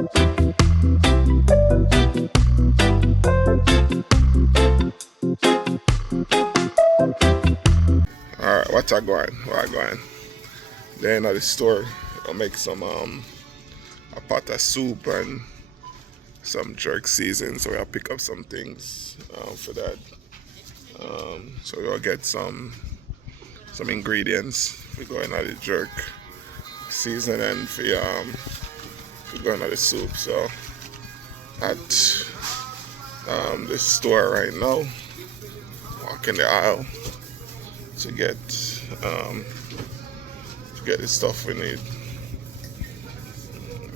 Alright, what I going? Where I going? Then at the store, I'll make some a pot of soup and some jerk season. So I'll pick up some things for that. So we'll get some ingredients for going at the jerk season and for going at the soup. So at this store right now, walking the aisle to get the stuff we need.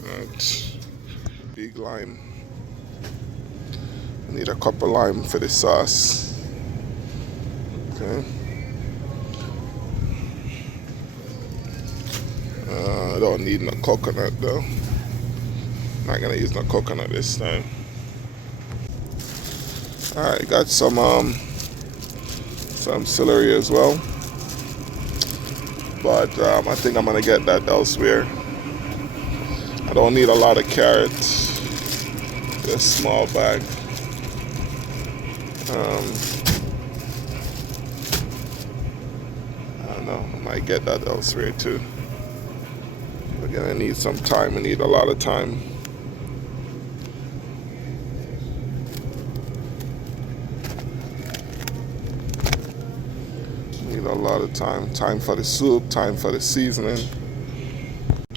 Right. Big lime. I need a cup of lime for the sauce. Okay. I don't need no coconut though. Not gonna use no coconut this time. Alright, got some celery as well. But I think I'm gonna get that elsewhere. I don't need a lot of carrots. Just a small bag. I don't know, I might get that elsewhere too. Again, I need some time. I need a lot of time. Need a lot of time. Time for the soup, time for the seasoning.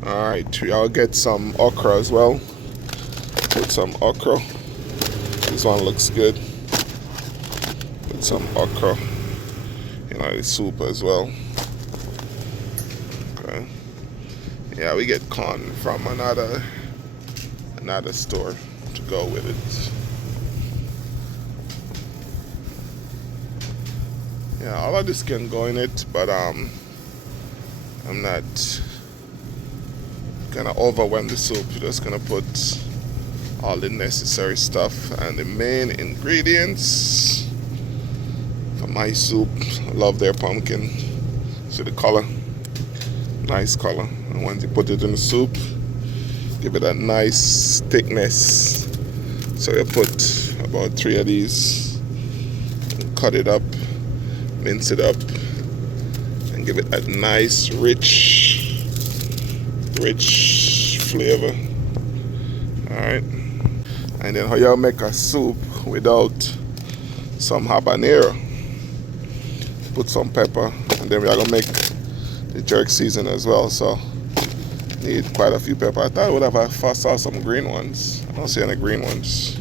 Alright, y'all get some okra as well. Put some okra. This one looks good. Put some okra in the soup as well. Okay. Yeah, we get corn from another store to go with it. Yeah, all of this can go in it, but I'm not gonna overwhelm the soup. Just gonna put all the necessary stuff and the main ingredients for my soup. I love their pumpkin. See the color? Nice color. And once you put it in the soup, give it a nice thickness. So you put about 3 of these and cut it up, mince it up, and give it a nice rich flavor. Alright. And then how y'all make a soup without some habanero. Put some pepper, and then we are gonna make the jerk season as well. So need quite a few pepper. I thought I would have I saw some green ones. I don't see any green ones.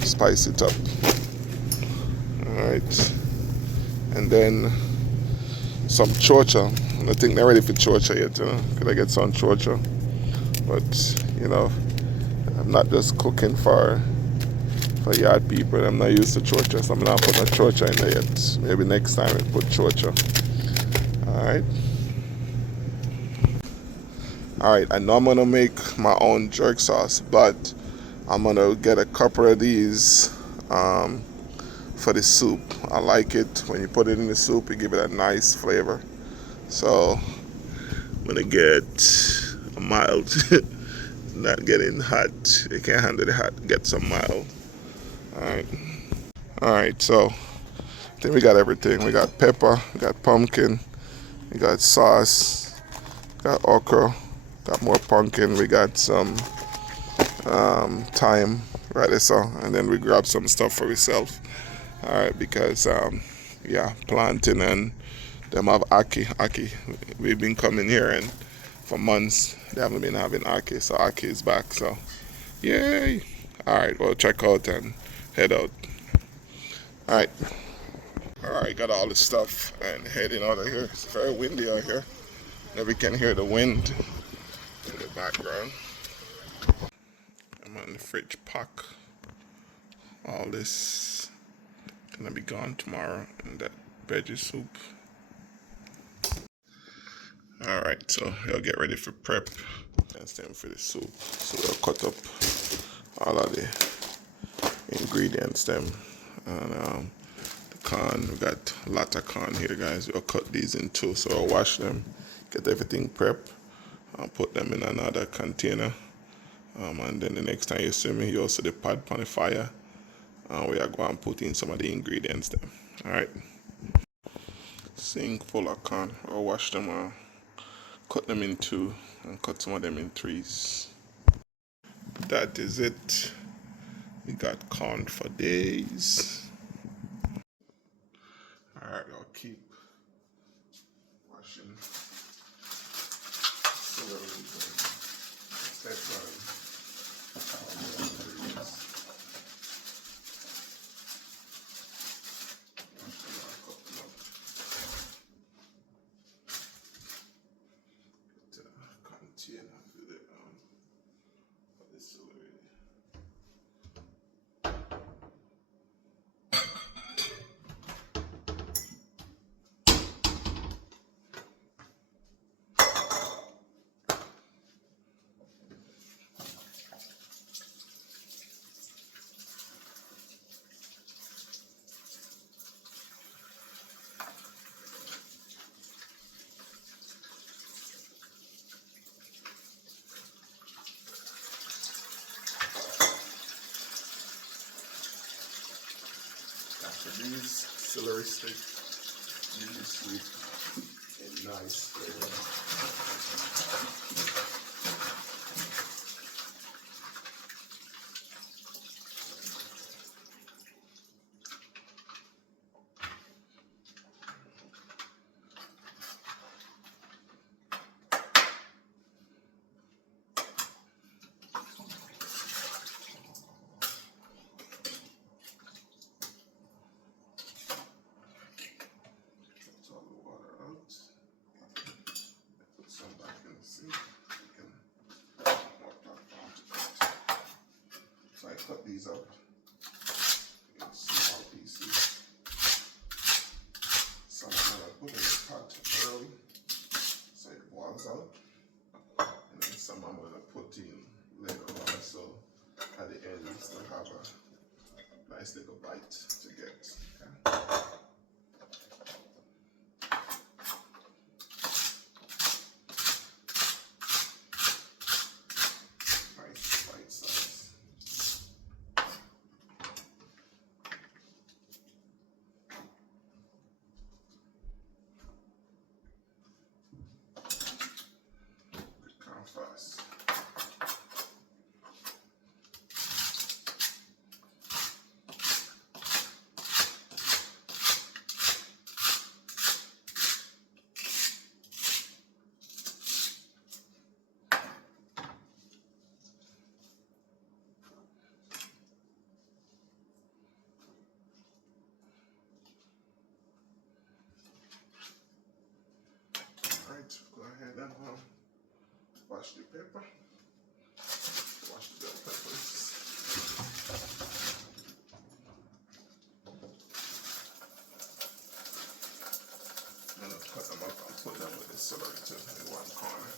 Spice it up. Alright. And then some chocha. I think they're ready for chocha yet, you know. Could I get some chocha? But, you know, I'm not just cooking for yard people. I'm not used to chocha, so I'm not putting a chocha in there yet. Maybe next time I put chocha. Alright. Alright, I know I'm gonna make my own jerk sauce, but I'm gonna get a couple of these for the soup. I like it when you put it in the soup, you give it a nice flavor. So I'm gonna get a mild, not getting hot. You can't handle the hot, get some mild. Alright, so I think we got everything. We got pepper, we got pumpkin, we got sauce, got okra, got more pumpkin, we got some thyme, right, so, and then we grab some stuff for ourselves. Alright, because yeah, planting and them have Aki. We've been coming here and for months they haven't been having Aki, so Aki is back, so yay. Alright, we'll check out and head out. Alright, got all the stuff and heading out of here. It's very windy out here. Now we can hear the wind in the background. I'm on the fridge pack. All this gonna be gone tomorrow in that veggie soup. Alright, so you'll get ready for prep. That's time for the soup. So we'll cut up all of the ingredients them. And the corn, we got a lot of corn here, guys. We'll cut these in two. So I'll wash them, get everything prepped. I'll put them in another container And then the next time you see me, you also the pot on the fire. We are going to put in some of the ingredients there. All right. Sink full of corn. I'll wash them, cut them in two, and cut some of them in threes. That is it. We got corn for days. All right, I'll keep washing celery container for the celery. After these celery sticks, really sweet and nice flavor. So I cut these up in small pieces. Some I'm going to put in the pot early so it boils out. And then some I'm going to put in later on so at the end we still have a nice little bite to get. Okay? Fast. All right, go ahead and wash the pepper. Wash the bell peppers. I'm going to cut them up and put them with the celery too in one corner.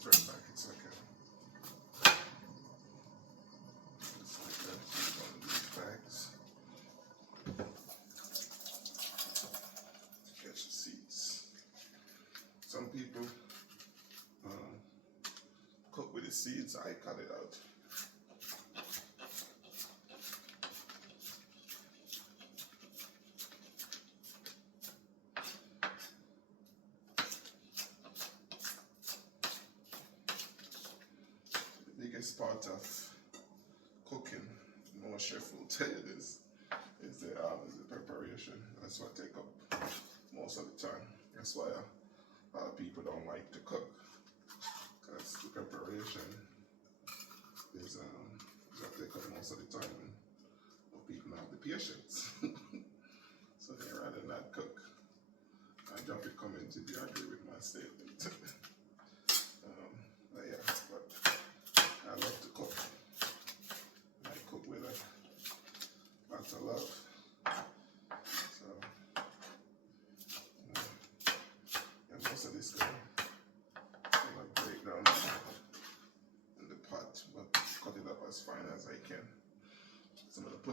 Turn back a second. Just like that. One of these bags. Catch the seeds. Some people cook with the seeds. I cut it out. The biggest part of cooking, most chef will tell you this, is the preparation. That's what take up most of the time. That's why a lot of people don't like to cook, because the preparation is that take up most of the time, and people don't have the patience. So they rather not cook. I drop a comment if you agree with my statement. But yeah.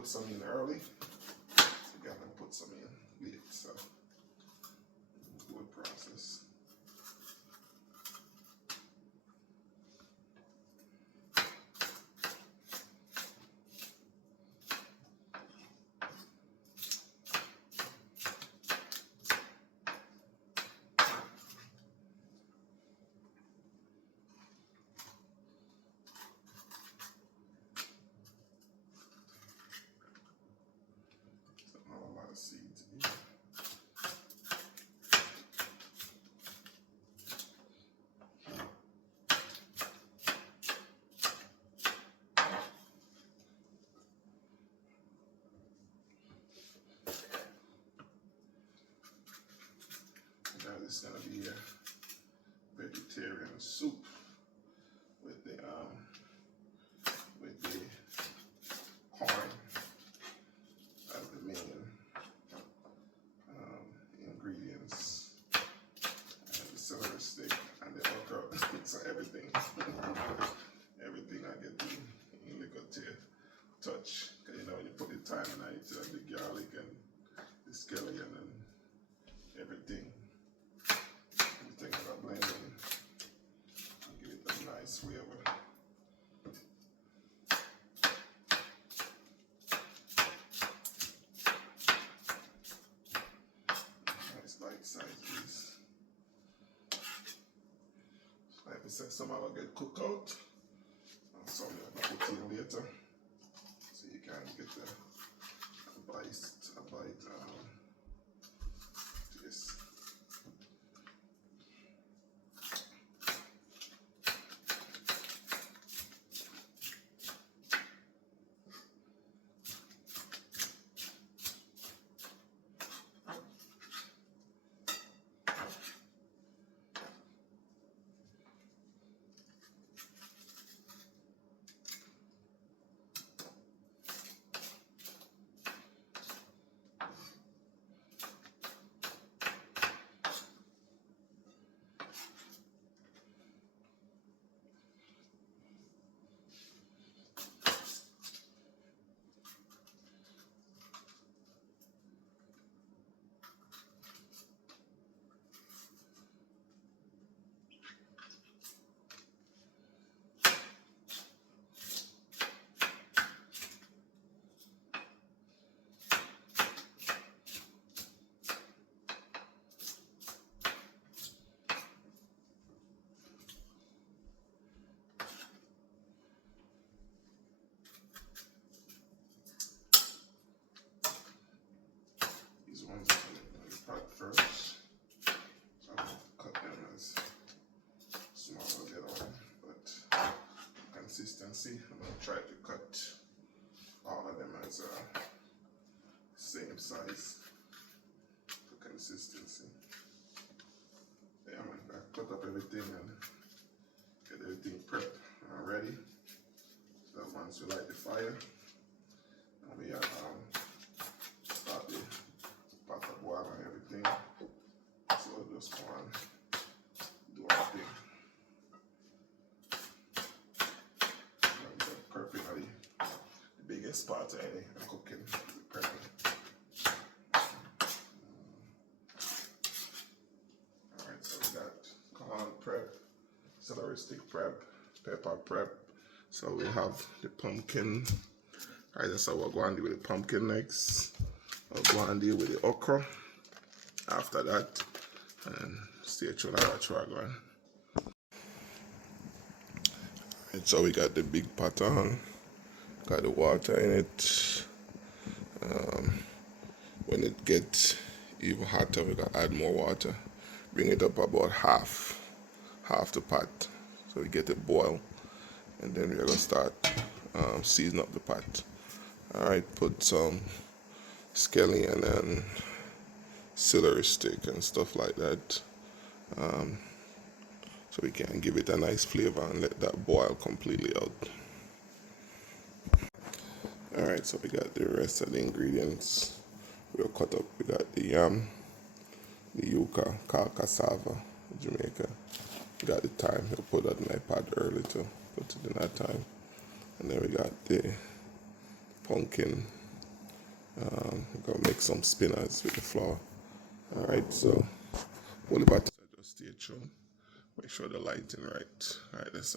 put some in early. So you gotta put some in late. So good process. Not a lot of seeds in. Now this is gonna be a vegetarian soup with the corn as the main ingredients, and the celery stick and the okra. So everything, everything I get in liquor to touch. Cause you know when you put the thyme in it, the garlic and the scallion and everything I got blended and give it a nice flavor. Nice bite size piece. Like I said, some of it get cooked out, and some I can put in later, so you can get a bite taste. These ones I'm going to cut first. So I'm going to cut them as small as they are, but consistency, I'm going to try to cut all of them as same size for consistency. Yeah, man, I cut up everything and get everything prepped and ready. So once we light the fire, and we start the pot of boil and everything. So we'll just go and do our thing. And the prepping are the biggest part of any cooking, the prepping. Alright, so we got corn prep, celery stick prep, pepper prep. So we have the pumpkin. Alright, that's how we're going to do with the pumpkin next. We're going to deal with the okra after that. And stay tuned, I'll try going. Alright, so we got the big pot on. Got the water in it. When it gets even hotter, we gotta add more water. Bring it up about half the pot, so we get it boil, and then we're gonna start season up the pot. All right, put some scallion and celery stick and stuff like that, so we can give it a nice flavor and let that boil completely out. All right, so we got the rest of the ingredients. We'll cut up. We got the yam, the yuca, called cassava, Jamaica. We got the thyme. We'll put that in my pot early to put it in that time. And then we got the pumpkin We're gonna make some spinners with the flour. All right, so what about just stay tuned. Make sure the lighting right. All right, let's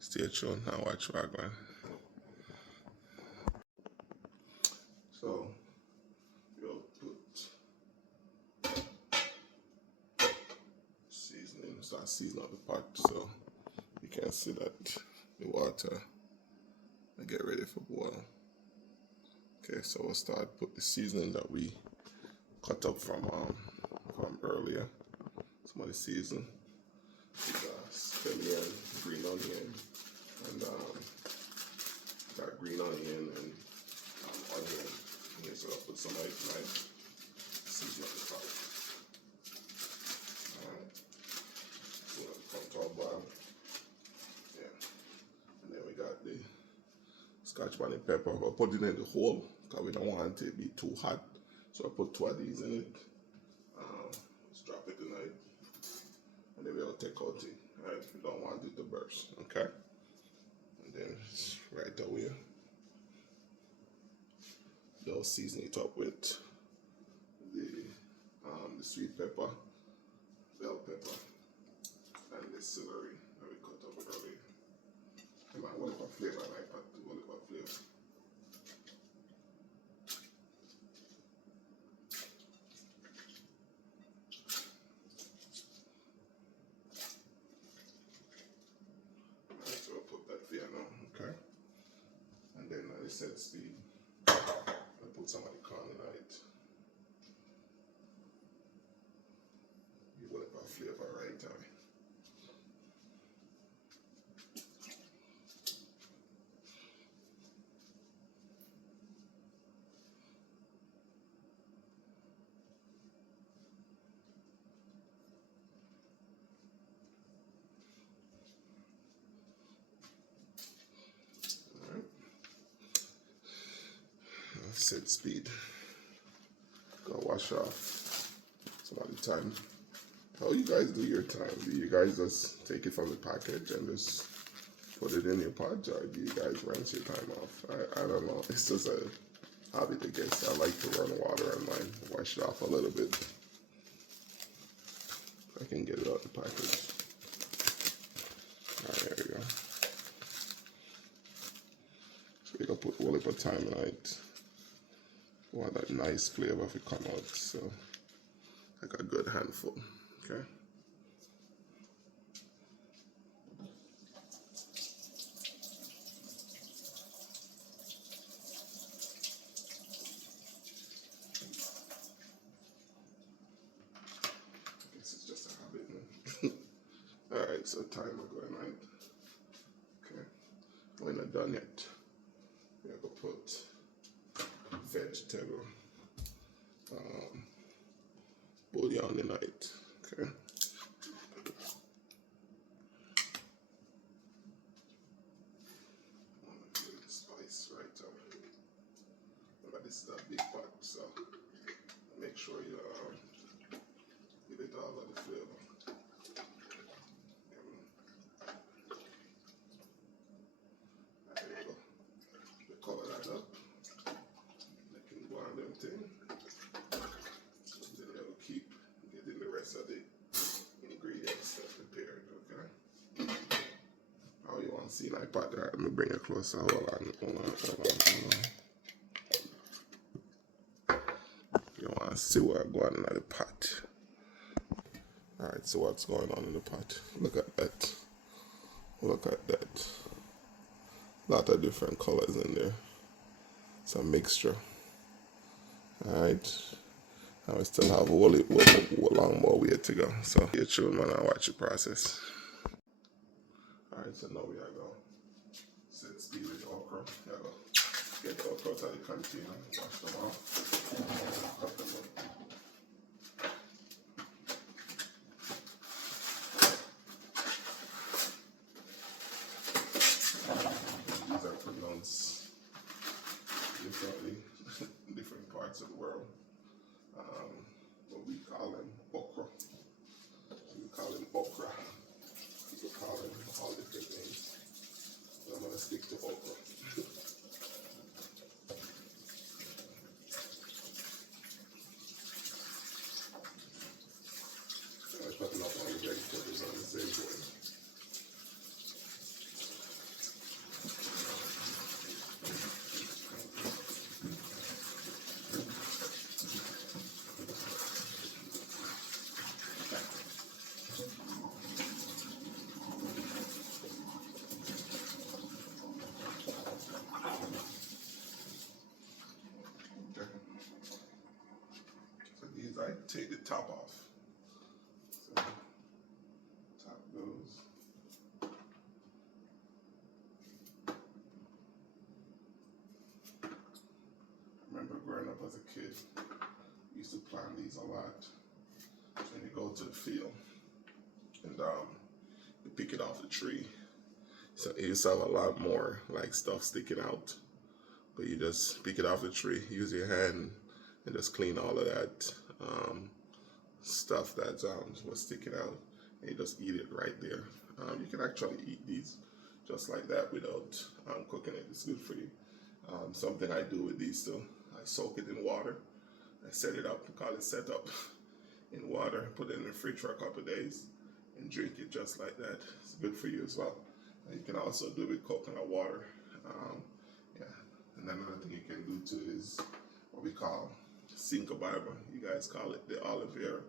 stay tuned and watch what I'm going. So we'll put seasoning, start seasoning up the pot so you can see that the water and get ready for boil. Okay, so we'll start put the seasoning that we cut up from earlier. Some of the seasoning, scallion, green onion, and got green onion and onion. Okay, so I'll put some nice season on the top. Alright, so it'll come to a boil. Yeah, and then we got the Scotch bonnet pepper. I'll put it in the whole because we don't want it to be too hot. So I'll put 2 of these in it. Let's drop it tonight. And then we'll take out it. Alright, we don't want it to burst. Okay? And then right away, they'll season it up with the sweet pepper, bell pepper, and the celery that we cut up earlier. Come on, what about flavor? I like that. What about flavor? Alright, so I'll put that there now, okay? And then I set speed. I put some of the corn in it. You want about flavor right now. Alright. Set speed. Go wash off some of the time. How you guys do your time? Do you guys just take it from the package and just put it in your pot, or do you guys rinse your time off? I don't know. It's just a hobby to guess. I like to run water on mine, wash it off a little bit. I can get it out the package. Alright, there we go. So we're gonna put a little bit of thyme in it. Want that nice flavor if it come out, so like a good handful. Okay. I guess it's just a habit now. Alright, so time we're going right. Okay. We're not done yet. We're gonna put vegetable bouillon in it. Okay. Spice right over. Remember, this is a big pot, so make sure you give it all of the flavor. There you go. We cover that up. I can go on them thing. Then it'll keep getting the rest of the ingredients prepared. Okay. Oh, you want to see my pot there? Let me bring it closer. Hold on. You want to see what's going on in the pot. Alright, so what's going on in the pot? Look at that. Look at that. A lot of different colors in there. It's a mixture. Alright. And we still have a long more way to go. So stay tuned, man, and watch the process. Alright, so now we are going to set speed with the okra. We are going to get the okra out of the container, wash them off, cut them up. These are pronounced differently in different parts of the world. But we call them okra. We call them okra. People call them all different names. But I'm going to stick to okra. top off. So top goes. I remember growing up as a kid, we used to plant these a lot. When you go to the field and you pick it off the tree. So it used to have a lot more like stuff sticking out. But you just pick it off the tree, use your hand, and just clean all of that stuff that was sticking out, and you just eat it right there. You can actually eat these just like that without cooking it. It's good for you. Something I do with these too, I soak it in water. I set it up, we call it set up in water, put it in the fridge for a couple of days, and drink it just like that. It's good for you as well. And you can also do it with coconut water. Yeah. And another thing you can do too is what we call cinco barba. You guys call it the olive vera.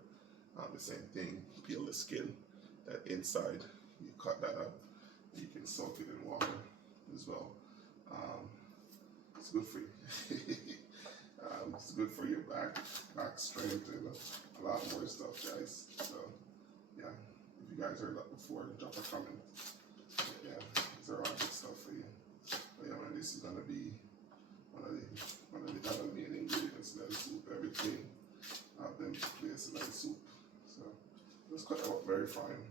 The same thing. Peel the skin, that inside, you cut that up. You can soak it in water as well. It's good for you. It's good for your back strength, and a lot more stuff, guys. So, yeah, if you guys heard that before, drop a comment. Yeah, these are all good stuff for you. But yeah, man, this is gonna be one of the other main ingredients in the soup. Everything I've been placed in the soup. So just cut it up very fine.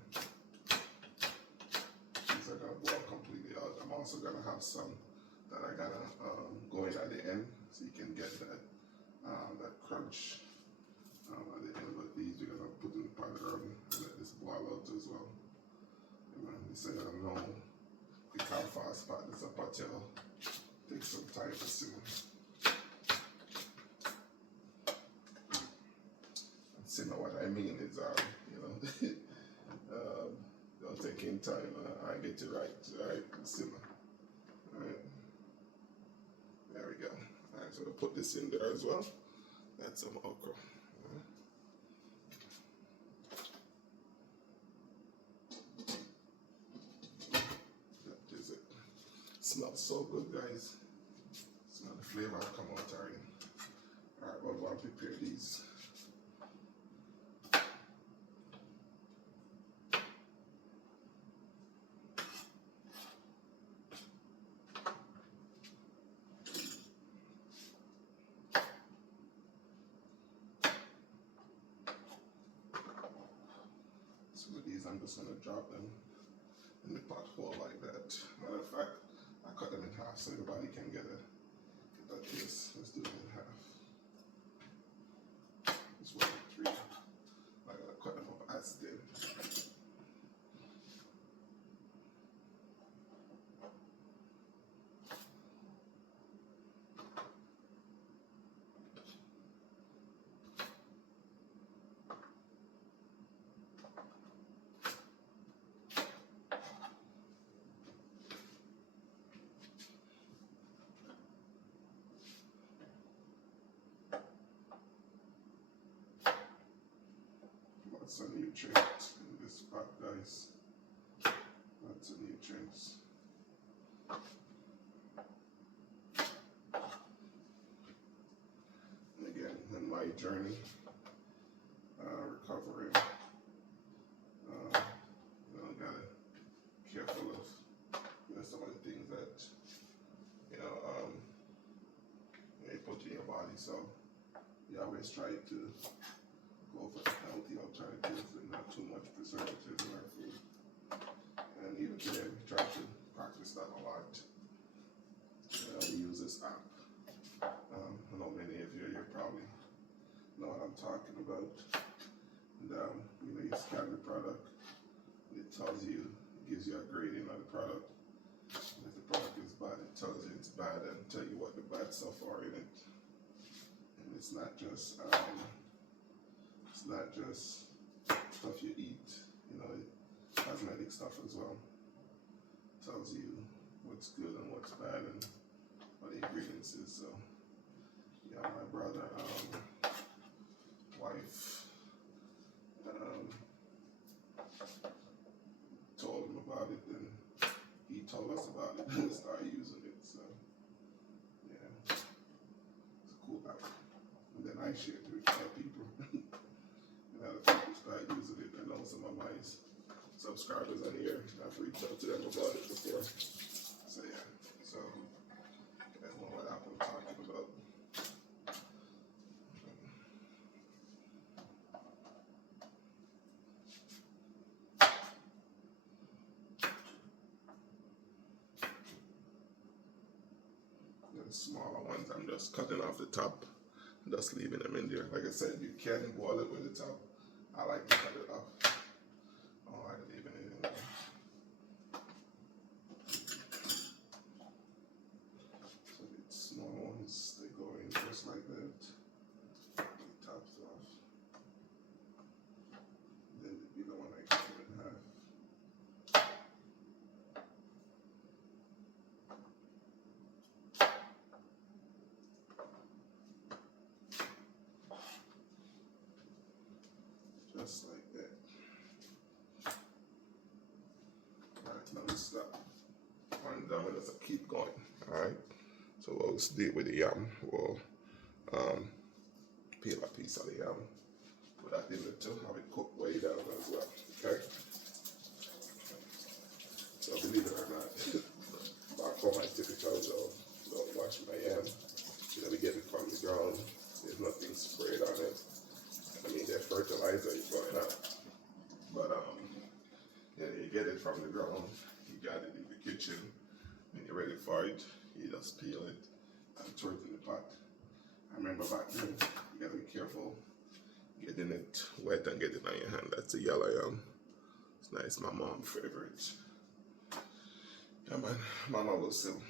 These are gonna boil completely out. I'm also gonna have some that I gotta go in at the end, so you can get that that crunch at the end. But these we're gonna put in the pot early and let this boil out as well. And man, they say I know the can't fast pot. This a patel. Takes some time to simmer. And simmer, what I mean is, don't take in time. I get it right, simmer. Alright, there we go. Alright, so we'll put this in there as well. That's some okra. That is it. Smells so good, guys. Smell the flavor come out already. Alright, well, we'll prepare these. So with these, I'm just going to drop them in the pot hole like that. Matter of fact, I cut them in half so everybody can get that taste. Let's do it in half. This one, 3. I gotta cut them up as thin. Lots of nutrients in this pot, guys. Lots of nutrients. And again, in my journey, recovering, gotta be careful of some of the things that you put in your body. So you always try to go for healthy alternatives and not too much preservatives in our food. And even today, we try to practice that a lot. We use this app. I know many of you probably know what I'm talking about. And you scan the product, it tells you, it gives you a grading of the product. If the product is bad, it tells you it's bad and tell you what the bad stuff are in it. And it's not just stuff you eat, cosmetic stuff as well. It tells you what's good and what's bad and what the ingredients is. So yeah, my brother, wife, told him about it, and he told us about it and started using it. So yeah, it's a cool app. And then I shared it with other people. subscribers on here. I've reached out to them about it before. So yeah, so you guys know what I'm talking about. The smaller ones, I'm just cutting off the top, just leaving them in there. Like I said, you can boil it with the top. I like to cut it off. I don't like leaving it in there. So the small ones, they go in just like that. The top's off. Then the bigger one, I cut it in half. Just like that. Alright, now we stop. One done with us, keep going. Alright, so we'll deal with the yam. We'll peel a piece of the yam, put that in it to have it cooked way down as well. Okay? So believe it or not, back home I typically don't wash my yam. You know, we get it from the ground. There's nothing sprayed on it. I mean, there's fertilizer is going out. But yeah, you get it from the ground. You got it in the kitchen. When you're ready for it, you just peel it and throw it in the pot. I remember back then, you gotta be careful getting it wet and getting it on your hand. That's a yellow yam. It's nice, my mom's favorite. Yeah man, Mama Lucille.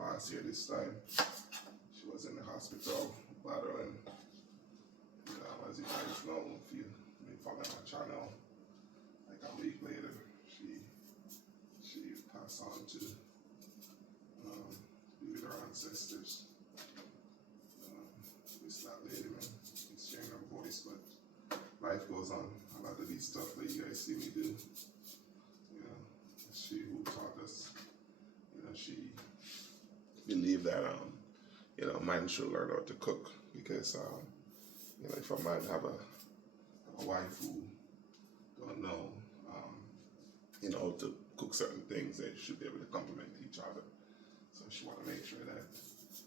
Last year this time, she was in the hospital battling. As you guys know, if you've been following my channel, like a week later, she passed on to be with her ancestors. It's that lady, man. It's changing her voice, but life goes on. A lot of these stuff that you guys see me do, you know, she who taught us, you know, she believed that, you know, man should learn how to cook because, you know, if a man have a wife who don't know, you know, how to cook certain things, they should be able to complement each other. So she want to make sure that,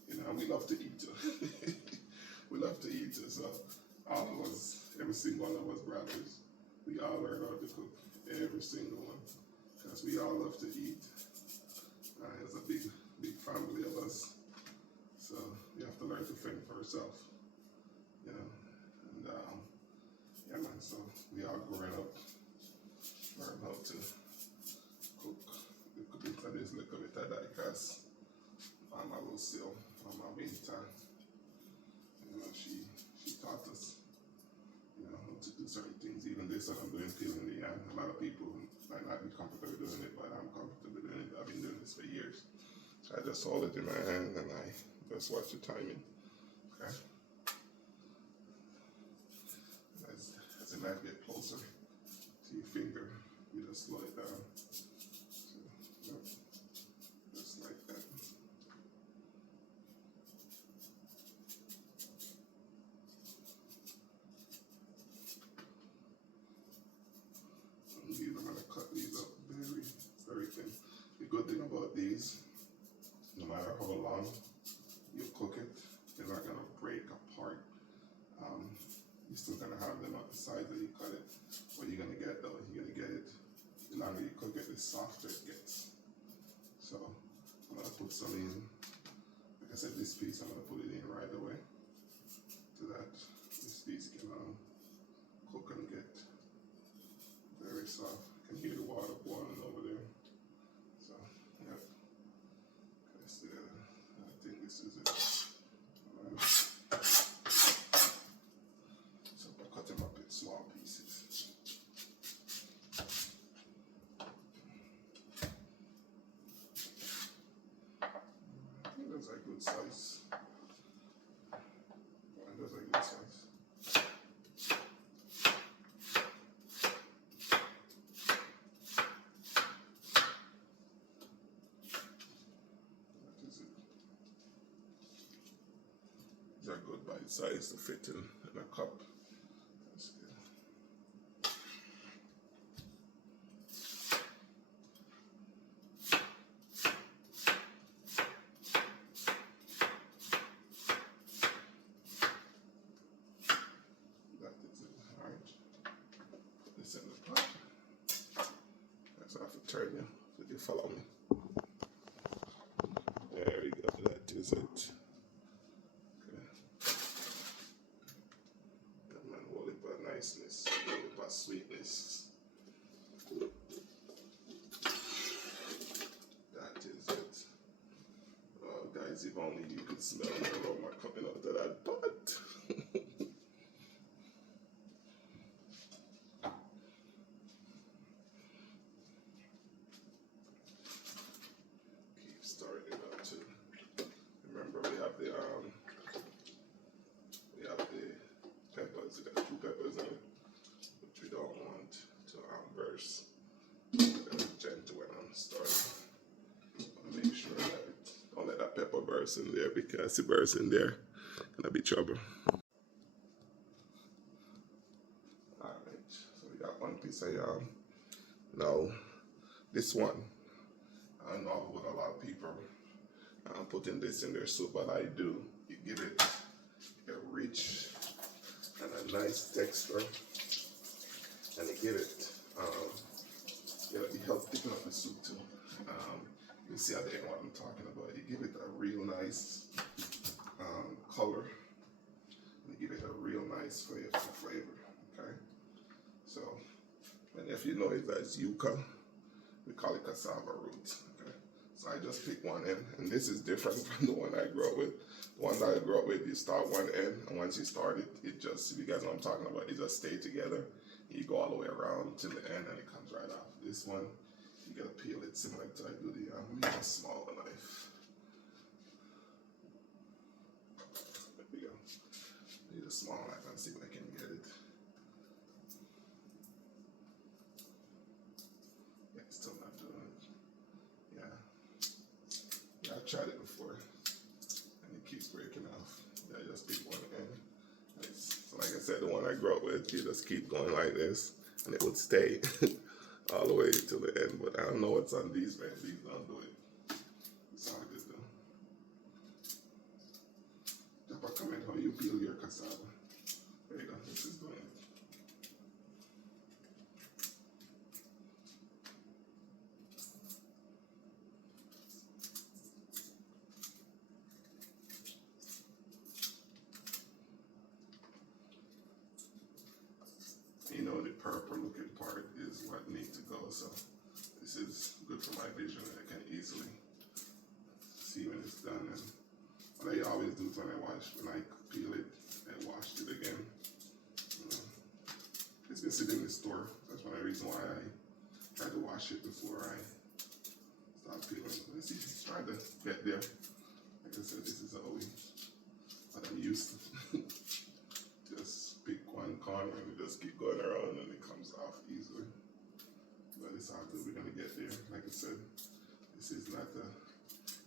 you know, we love to eat too. We love to eat too. So all of us, every single one of us brothers, we all learn how to cook. Every single one, because we all love to eat. It's a big family of us. So we have to learn to fend for ourselves, you know. And yeah, man. So we all growing up, learn how to cook. Little bit of this, little bit of that, because Mama Lucille, Mama Vinta, you know, she taught us, you know, how to do certain things. Even this that I'm doing, peeling the yam. A lot of people might not be comfortable doing it, but I'm comfortable doing it. I've been doing this for years. So I just hold it in my hand and I just watch the timing. Okay. As the knife get closer to your finger, you just slow it down. So, yep, just like that. And I'm gonna cut these up very, very thin. The good thing about these, no matter how long you cook it, they're not gonna break apart. You're still gonna have them on the side that you cut it. What you're gonna get though, you're gonna get it, the longer you cook it, the softer it gets. So I'm gonna put some in. Like I said, this piece I'm gonna put it in right away, so that this piece can cook and get very soft. You can hear the water boiling over there. So yeah, I think this is it. All right. So I cut them up in small pieces. I think those are good size. Those are good size. That is it. These are good bite size to fit in a cup. That's good. turn you so you follow me. There we go. That is it. Okay. Come on, hold it for niceness, hold it for sweetness. That is it. Oh, guys, if only you could smell the aroma coming out of that pot. Keep stirring it up too. Remember, we have the peppers. We got 2 peppers in it, which we don't want to burst. Gentle when I'm starting. Make sure that don't let that pepper burst in there, because it bursts in there, gonna be trouble. Alright, so we got 1 piece of yam. Now, this one, I know what a lot of people are putting this in their soup, but I do. You give it a rich and a nice texture, and you give it, it helps thicken up the soup too. You'll see at the end what I'm talking about. You give it a real nice color, and you give it a real nice flavor. Okay, so and if you know it as yuca, we call it cassava root. Okay, so I just pick one end, and this is different from the one I grew up with. The one that I grew up with, you start one end, and once you start it, it just, if you guys know what I'm talking about, it just stay together. You go all the way around till the end, and it comes right off. This one, you gotta peel it similar to I do the, let me use a smaller knife. There we go. I need a small knife and see if I can get it. Yeah, it's still not doing it. Yeah. Yeah, I tried it before, and it keeps breaking off. Yeah, I just pick one end. So like I said, the one I grew up with, you just keep going like this, and it would stay all the way to the end. But I don't know what's on these, man. These don't do it. It's all good though. Drop a comment how you peel your cassava. There you go. This is doing it. You know, the purple looking part is what needs to go. So this is good for my vision. I can easily see when it's done. And what I always do when I peel it and wash it again. It's been sitting in the store. That's one of the reasons why I try to wash it before I start peeling. Let's see, it's trying to get there. Like I said, this is always what I'm used to. Just pick one corner and just keep going around, and it comes off easily. But it's all good. We're gonna get there. Like I said, this is not a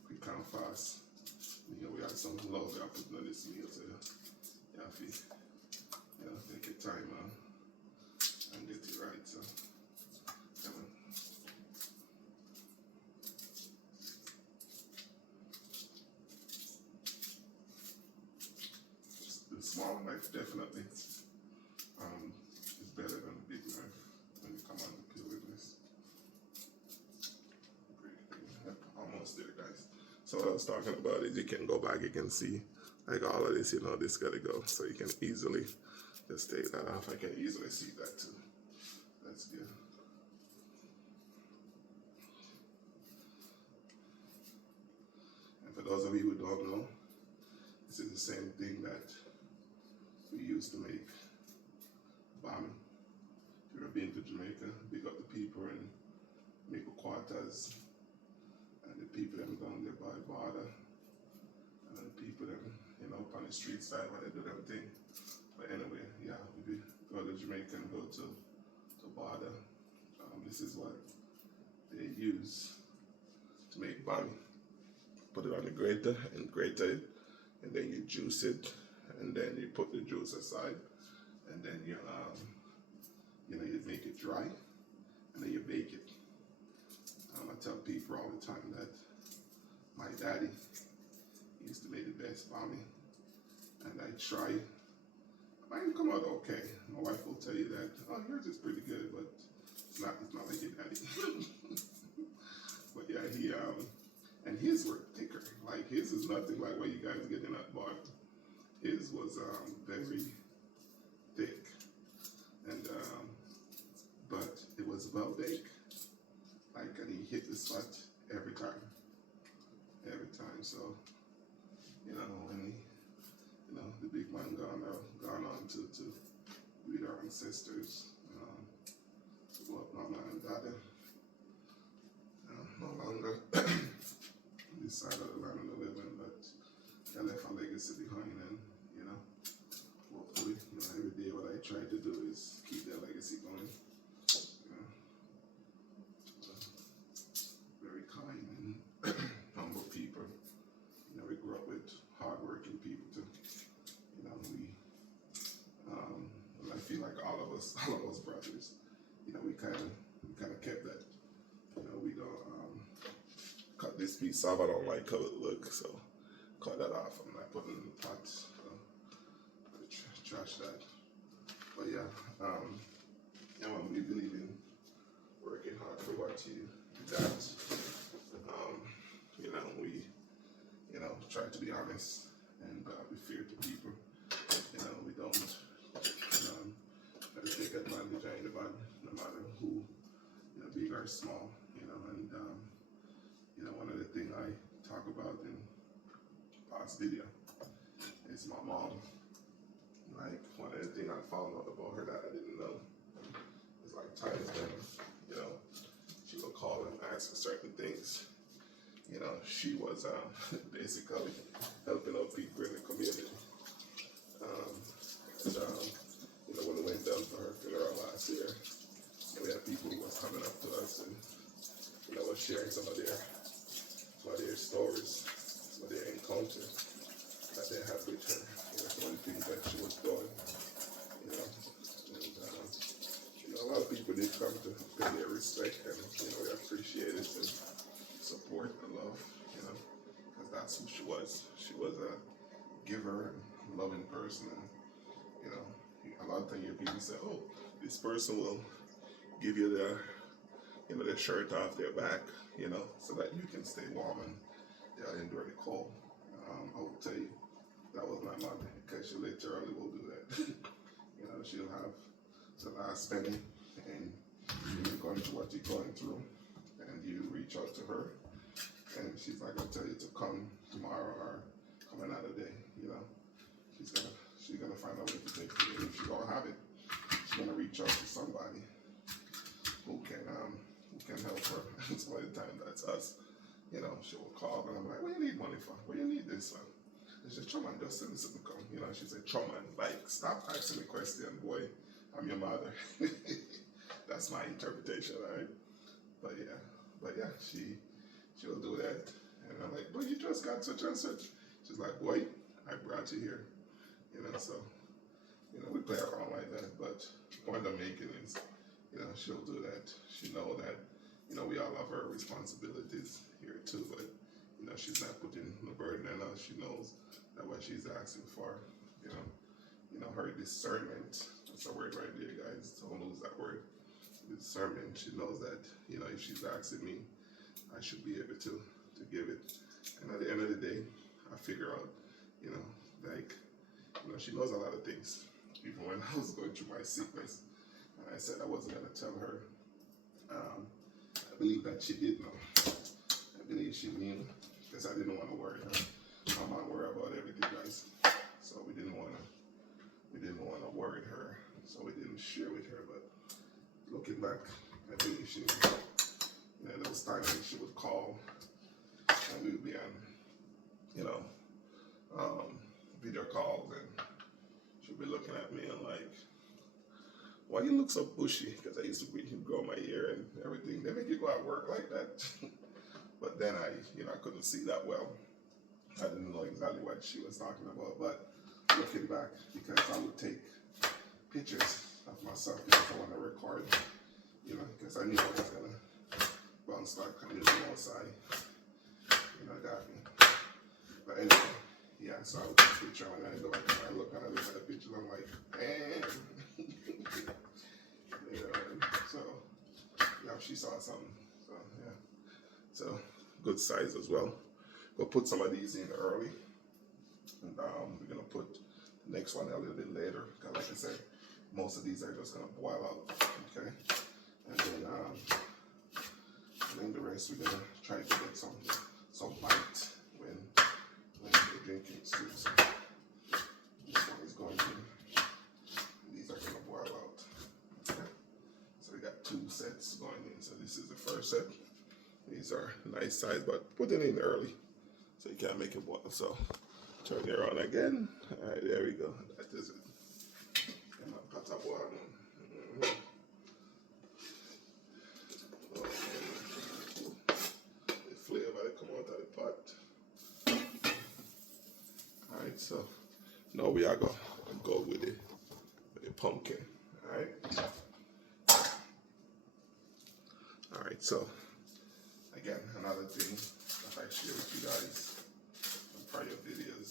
quick kind of fast. You know, we got some love we are putting on this meal, so you have to, take your time and get it right. So, come on. The small knife definitely is better than the big knife when you come on to peel with this. Yep, almost there, guys. So what I was talking about is you can go back, you can see like all of this, this gotta go. So you can easily just take that off. I can easily see that too. That's good. And for those of you who don't know, this is the same thing that we used to make bami. If you've ever been to Jamaica, big up the people in Mico Quarters, and the people them down there by Bada, and the people them, up on the street side where they do them thing. But anyway, yeah, if you go to Jamaica and go to Bada, this is what they use to make bami. Put it on the grater and grate it, and then you juice it, and then you put the juice aside, and then you make it dry, and then you bake it. I tell people all the time that my daddy used to make the best bami, and I tried. Mine come out okay. My wife will tell you that, oh, yours is pretty good, but it's not like your daddy. his were thicker. Like his is nothing like what you guys get in that bar. His was very thick, and but it was well baked. Like, and he hit the spot every time, every time. So, you know, when he, you know, the big man gone on to lead our ancestors, well, Mama and Dada, no longer this side of the land of the living, but they left a legacy behind, and you know, hopefully, you know, every day what I try to do is keep their legacy going. You know, very kind and humble people. You know, we grew up with hardworking people too. You know, and I feel like all of us brothers, you know, we kind of kept that. You know, we don't cut this piece off. I don't like how it looks, so cut that off. I'm not putting it in the pot. Trash that. But yeah, you know, we believe in working hard for what you got. You know, we, you know, try to be honest and be fair to people. You know, we don't try to take advantage of anybody, no matter who, you know, big or small. You know, and you know, one of the things I talk about in past video is my mom. Like, one of the things I found out about her that I didn't know is like times when, you know, she would call and ask for certain things. You know, she was basically helping out people in the community. And, you know, when it went down for her funeral last year, we had people who was coming up to us and, you know, was sharing some of their stories, some of their encounters that they had with her. You know, some of the things that she was doing. You know, and you know, a lot of people did come to pay their respect, and you know, we appreciate it and support and love. You know, because that's who she was. She was a giver and loving person, and you know, a lot of times you hear people say, "Oh, this person will give you the, you know, their shirt off their back, you know, so that you can stay warm and they'll endure the cold." I will tell you, that was my mother, because she literally will do that. You know, she'll have the last penny, and you're going through what you're going through, and you reach out to her, and she's like, "I'll tell you to come tomorrow or come another day." You know, she's gonna find out what to take for you. If she don't have it, she's gonna reach out to somebody who can help her. Some of the time that's us. You know, she will call and I'm like, "What do you need money for? What do you need this for?" And she said, "Choman, just send this to come." You know, she said, "Choman, like, stop asking the question, boy. I'm your mother." That's my interpretation, right? But yeah, she will do that. And I'm like, "But you just got such and such." She's like, "Boy, I brought you here." You know, so, you know, we play around like that. But the point I'm making is, you know, she'll do that. She know that, you know, we all have our responsibilities here too, but, you know, she's not putting the burden on us. She knows that what she's asking for, you know, her discernment, that's a word right there, guys. Don't lose that word. Discernment, she knows that, you know, if she's asking me, I should be able to give it. And at the end of the day, I figure out, you know, like, you know, she knows a lot of things. Even when I was going through my sickness, and I said I wasn't going to tell her, I believe that she did know. I believe she knew, because I didn't want to worry her. I'm not worried about everything, guys. So we didn't want to worry her, so we didn't share with her. But looking back, I believe she knew. You know, there was times when she would call, and we would be on, you know, video calls, and she'd be looking at me and like, "Why you look so bushy?" Because I used to grow my hair and everything. They make you go at work like that. But then I couldn't see that well. I didn't know exactly what she was talking about. But looking back, because I would take pictures of myself if I want to record, you know, because I knew I was gonna bounce back and do the outside. You know, got me. But anyway, yeah. So I would take a picture and I go back and I look at the pictures. I'm like, man. You know, so yeah, she saw something. So yeah, so good size as well. Go put some of these in early, and we're gonna put the next one a little bit later. Cause like I said, most of these are just gonna boil out. Okay, and then the rest we're gonna try to get some bite when we're drinking soup. So this one is going in. These are gonna boil out. Okay. So we got 2 sets going in. So this is the first set. These are nice size, but put it in early so you can't make it boil. So turn it around again. All right, there we go. That is it. And I'll cut up one. The flavor that come out of the pot. All right, so now we are going to go with the pumpkin. All right. All right, so again, another thing that I share with you guys from prior videos.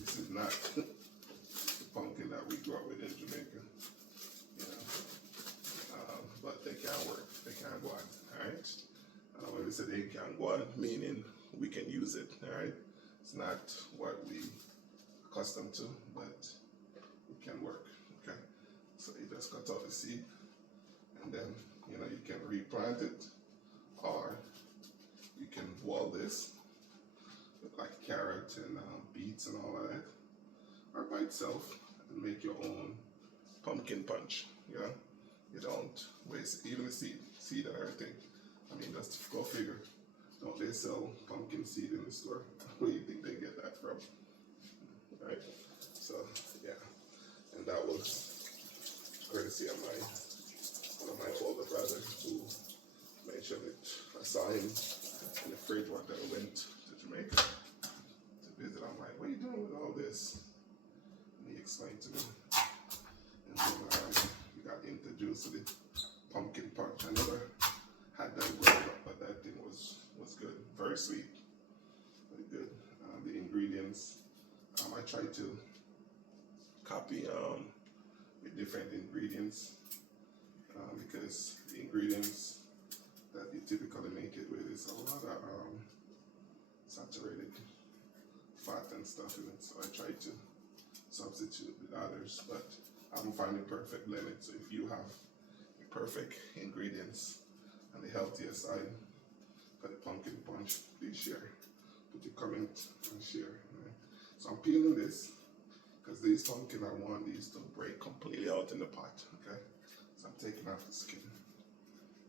This is not the pumpkin that we grew up with in Jamaica, you know. But they can work. They can go on. All right. When we say they can go on, meaning we can use it. All right. It's not what we accustomed to, but it can work. Okay. So you just cut off the seed, and then you can replant it, or you can wall this with like carrot and beets and all of that, or by itself and make your own pumpkin punch. You don't waste even the seed and everything. I mean, just go figure. Don't they sell pumpkin seed in the store? Where do you think they get that from? Right? So yeah, and that was courtesy of one of my older brother who mentioned it. I saw him in the fridge one day. I went to Jamaica to visit. I'm like, what are you doing with all this? And he explained to me. And then we got introduced to the pumpkin punch. I never had that growing up, but that thing was good. Very sweet, very good. The ingredients, I tried to copy with different ingredients because the ingredients that you typically make it with is a lot of saturated fat and stuff in it. So I tried to substitute with others, but I don't find the perfect blend. So if you have the perfect ingredients and the healthier side for the pumpkin punch, please share. Put your comment and share. Right? So I'm peeling this because these pumpkin, I want these to break completely out in the pot. Okay, so I'm taking off the skin.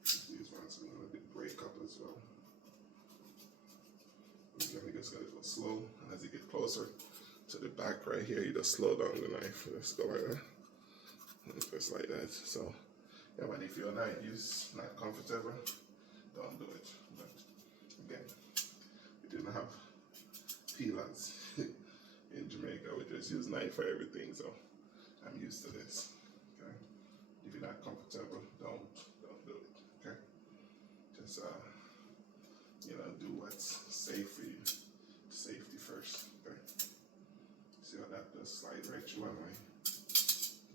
These ones are going to break up as well. Again, you just got to go slow, and as you get closer to the back right here, you just slow down the knife. Just go like that, just like that. So yeah, but if you're not comfortable, don't do it. But again, we didn't have peelers in Jamaica. We just use knife for everything, so I'm used to this. Okay, if you're not comfortable, don't do it. Okay, just do what's safe for you. Safety first. Okay. See how that does slide right through, and I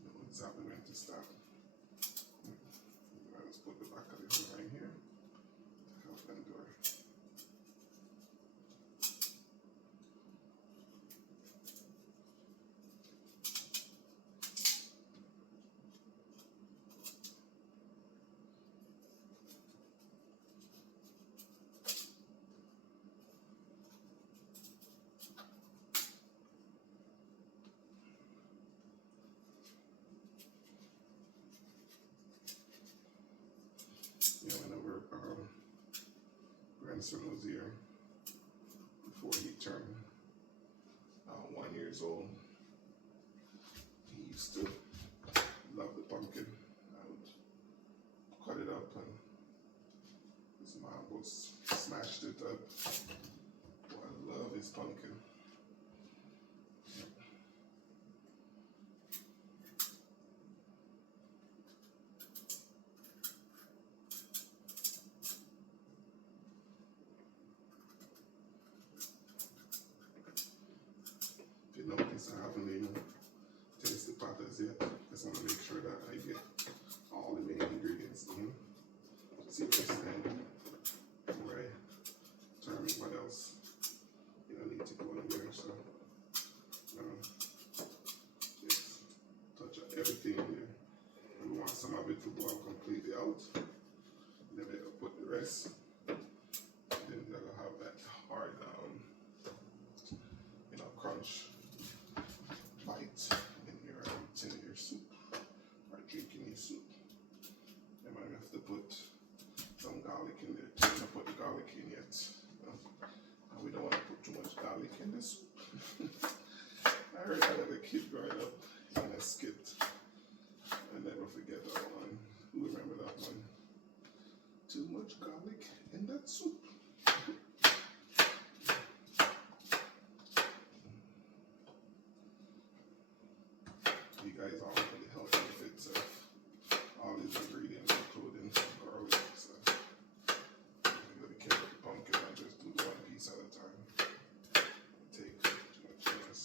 know exactly when to stop. Let's put the back of the hood right here to help endure. Whenever grandson was here, before he turned 1 year old, he used to love the pumpkin. I would cut it up, and his mom would smashed it up. Oh, I love his pumpkin. If you notice, I haven't even tasted patas yet. Just want to make sure that I get all the main ingredients in. See what I'm saying? Before I turn it guys. Then you're gonna have that hard, crunch bite in your soup or drinking your soup. You might have to put some garlic in there. I'm gonna put the garlic in yet. And we don't want to put too much garlic in this soup. I heard that as a kid growing up in a skit. I never forget that one. Who remember that one? Too much garlic in that soup. You guys all know the health benefits of all these ingredients, including garlic. So you gotta be careful with the pumpkin. I just do one piece at a time. Take too much chance.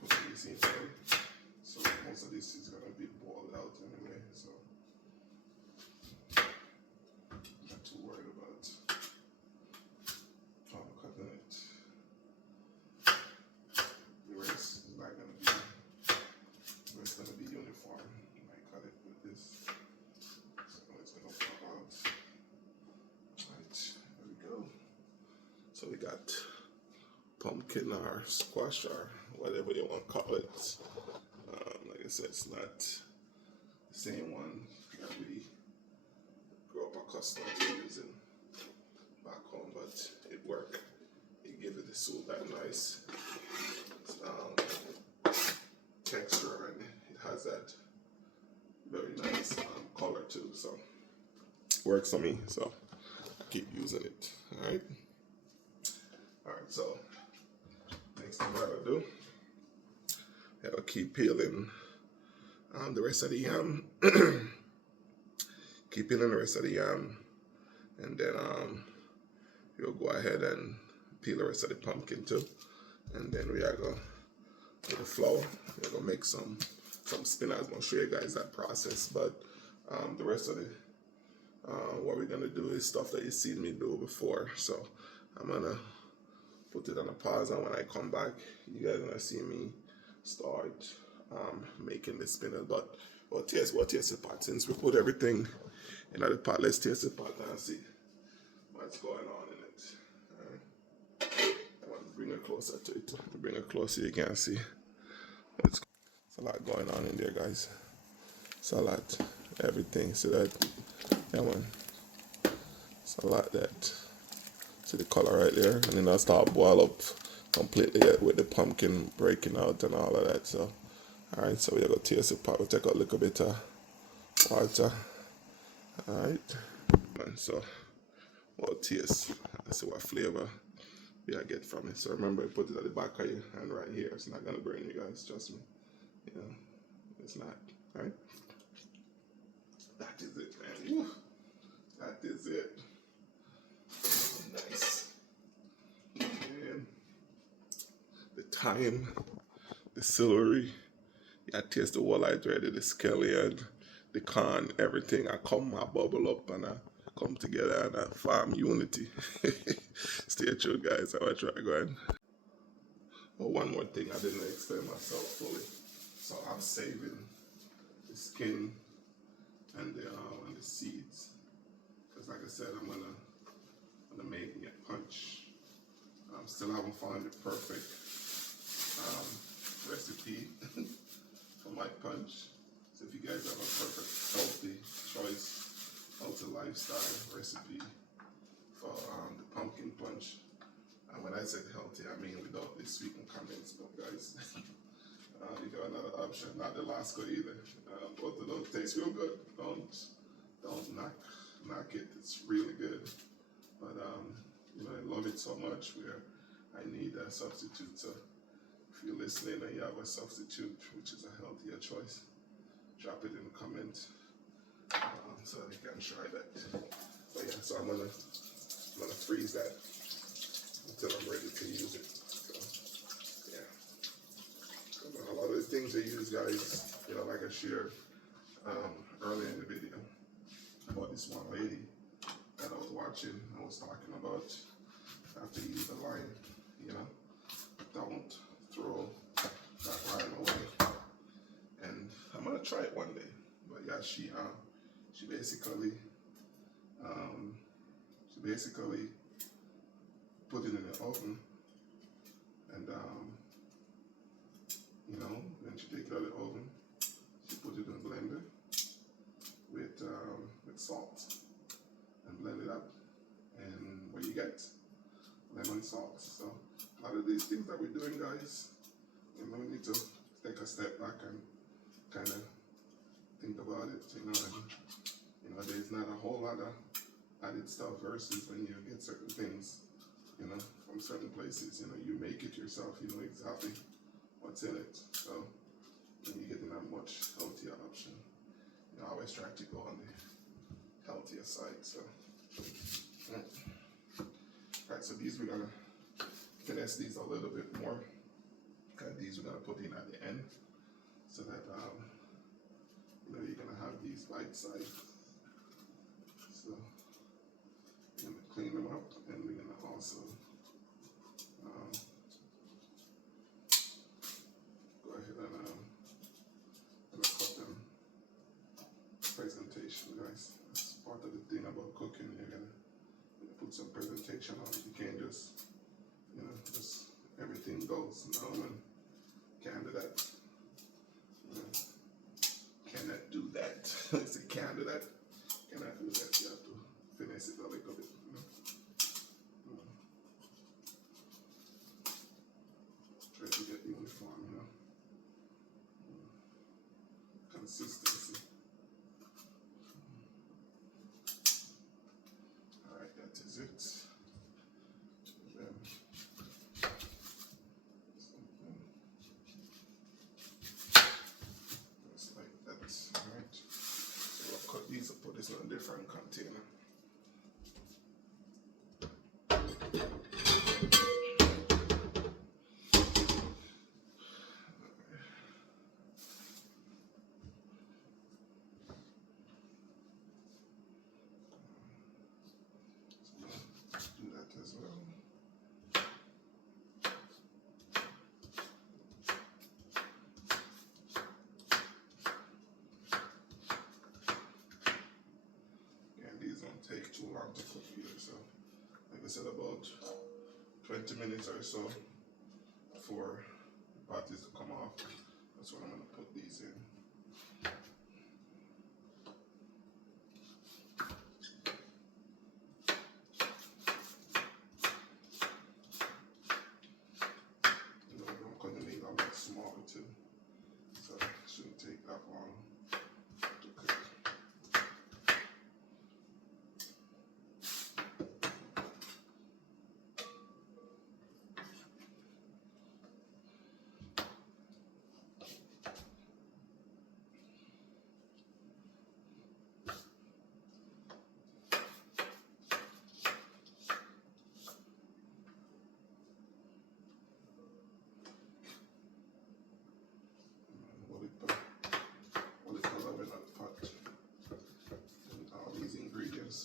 Put this inside. So most of this is gonna be boiled out anyway. So not too worried about cutting it. The rest is not gonna be. It's gonna be uniform. You might cut it with this, so it's gonna pop out. Right, there we go. So we got pumpkin or squash or whatever you want to call it. Like I said, it's not the same one that we grew up accustomed to using back home, but it worked. It gave it the soup that nice texture, and it has that very nice color too. So works for me. So I keep using it. All right. So next thing I gotta do, I gotta keep peeling the rest of the yam. Keep peeling the rest of the yam, and then we'll go ahead and peel the rest of the pumpkin too. And then we are gonna with the flour, we're gonna make some spinach. I'm gonna show you guys that process. But the rest of the what we're gonna do is stuff that you've seen me do before. So I'm gonna put it on a pause, and when I come back, you guys are gonna see me start making the spinach. But we'll taste the pot. Since we put everything in the pot, let's taste the pot and see what's going on in it. I want to bring it closer to it. Bring it closer, you can see. It's a lot going on in there, guys. It's a lot, everything. So that one, it's a lot that. See the color right there, and then I'll start boil up completely with the pumpkin breaking out and all of that. So, all right, so we're gonna taste the pot. We'll take a little bit of water. All right, and so we'll taste and see what flavor we get from it. So remember, put it at the back of your hand right here. It's not gonna burn you guys, trust me. You know, it's not. All right, that is it, man. Woo. That is it. Nice. And the thyme, the celery, I taste the whole already, the scallion, the corn, everything. I bubble up and I come together and I form unity. Stay tuned, guys. I'm gonna try going. Oh, one more thing, I didn't explain myself fully. So I'm saving the skin and the seeds. Because like I said, I'm gonna make me a punch. Still haven't found the perfect recipe for my punch. So if you guys have a perfect healthy choice, healthy lifestyle recipe for the pumpkin punch, and when I said healthy, I mean without the sweetened condensed milk, guys. You got another option, not the Lasco either. Both of those taste real good. Don't knock it. It's really good. But I love it so much where I need a substitute. So if you're listening and you have a substitute which is a healthier choice, drop it in the comment so you can try that. But yeah, so I'm gonna freeze that until I'm ready to use it. So yeah, a lot of the things I use, guys, like I shared earlier in the video about this one lady that I was watching. I was talking about after you use the lime, don't throw that lime away. gonna try it one day. But yeah, she basically um, she basically put it in the oven, and then she take it out of the oven. She put it in a blender with salt and blend it up, and what you get? Lemon salt. So a lot of these things that we're doing, guys, we need to take a step back and kind of think about it, and there's not a whole lot of added stuff versus when you get certain things, from certain places, you make it yourself, you know exactly what's in it. So then you're getting a much healthier option. I always try to go on the healthier side. So, right, so these we're gonna finesse these a little bit more. Okay, these we're gonna put in at the end, so that you're gonna have these bite size. So we're gonna clean them up, and we're gonna also go ahead and cut them. Presentation, guys. That's part of the thing about cooking. You're gonna put some presentation on it. You can't just everything goes. No one can do that. Cannot do that. If you can't do that, cannot do that. You have to finesse it a little bit. Try to get uniform, consistency. Alright, that is it. Just like that. Alright. So we'll cut these and put this in a different container. As well. And these don't take too long to cook either, so like I said, about 20 minutes or so for the patties to come off. That's when I'm going to put these in. I'm cutting these a lot smaller too, so it shouldn't take that long to cook.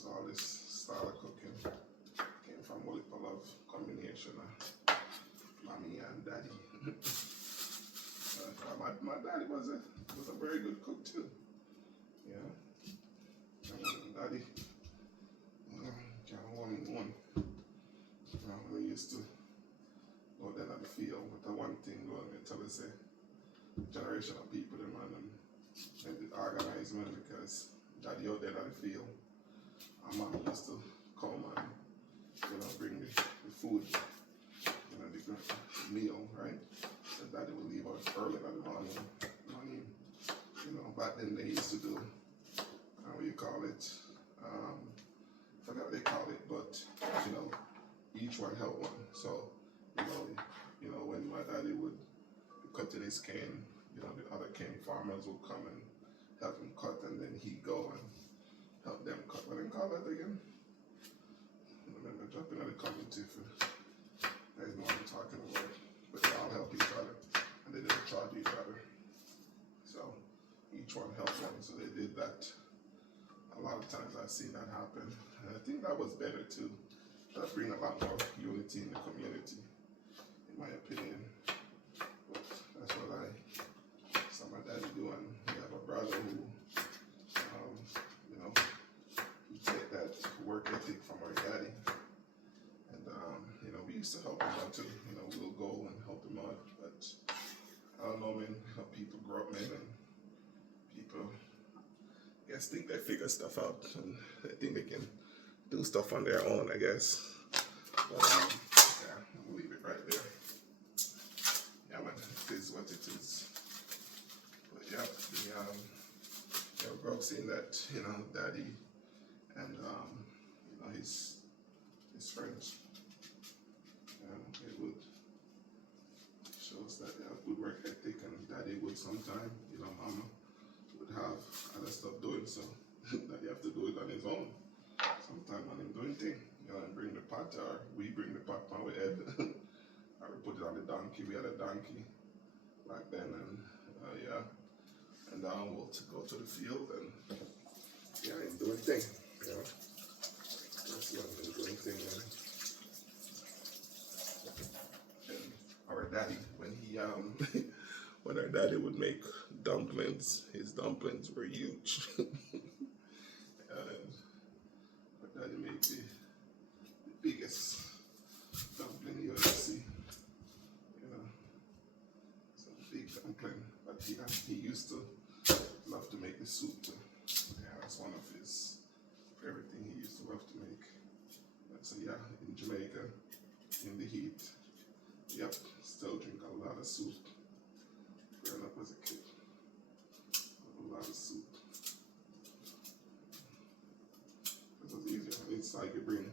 All this style of cooking came from Wally Palov combination of mommy and daddy. My daddy was a very good cook too. Daddy, kind of one. We used to go down at the field with the one thing going until they say generation of people them and did organize man because daddy out there at the field. Our mom used to come and bring the food, the meal, right? And daddy would leave us early in the morning. Back then they used to do what you call it? I forgot what they call it, but each one helped one. So when my daddy would cut in his cane, the other cane farmers would come and help him cut, and then he'd go and help them cut. What do you call that again? I remember jumping on the comment if you guys know what I'm talking about. But they all help each other, and they didn't charge each other. So each one helped one, so they did that. A lot of times I've seen that happen, and I think that was better too. That bring a lot more unity in the community, in my opinion. But that's what I saw my daddy do, and he have a brother guess think they figure stuff out and they think they can do stuff on their own, I guess. But yeah, I'll leave it right there. Yeah, man, it is what it is. But yeah, grew up seeing that, Daddy and his friends. It would shows that they have good work ethic, and Daddy would sometime, Mama would have other stuff doing, so that you have to do it on his own. Sometime on him doing thing, and bring the pot, or we bring the pot on our head, or we put it on the donkey. We had a donkey back then, and yeah, and we'll go to the field, and yeah, he's doing thing, That's what he's doing thing, and our daddy, when he when our daddy would make dumplings, his dumplings were huge. And our daddy made the biggest dumpling you ever see. It's a big dumpling. But he used to love to make the soup too. Yeah, that's one of his favorite things he used to love to make. So yeah, in Jamaica, in the heat, yep, still drink a lot of soup. Growing up as a kid, a lot of soup. It was easier. It's like you bring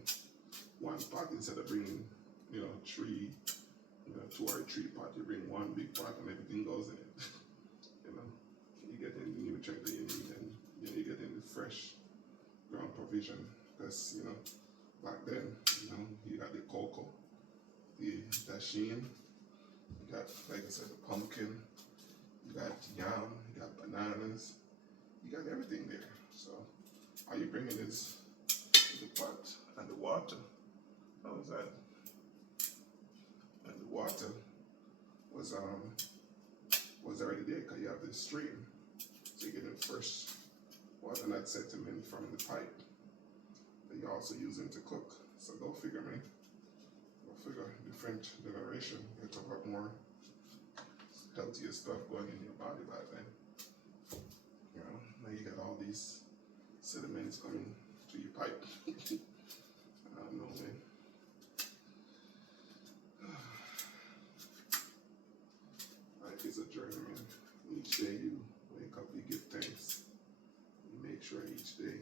one pot instead of bringing, three, two or three pot. You bring one big pot and everything goes in it. You get in the nutrient that you need, and you get in the fresh ground provision. Because back then, you got the cocoa, the dasheen, you got, like I said, the pumpkin, you got yam, you got bananas, you got everything there. So all you bringing is the pot and the water. How was that? And the water was already there because you have the stream, so you get in fresh water, not sediment from the pipe that you're also using to cook. So go figure, man. Go figure. Different generation, get a lot more healthier stuff going in your body back then. Now you got all these sediments coming to your pipe. I don't know, man. Life is a journey, man. Each day you wake up, you give thanks. You make sure each day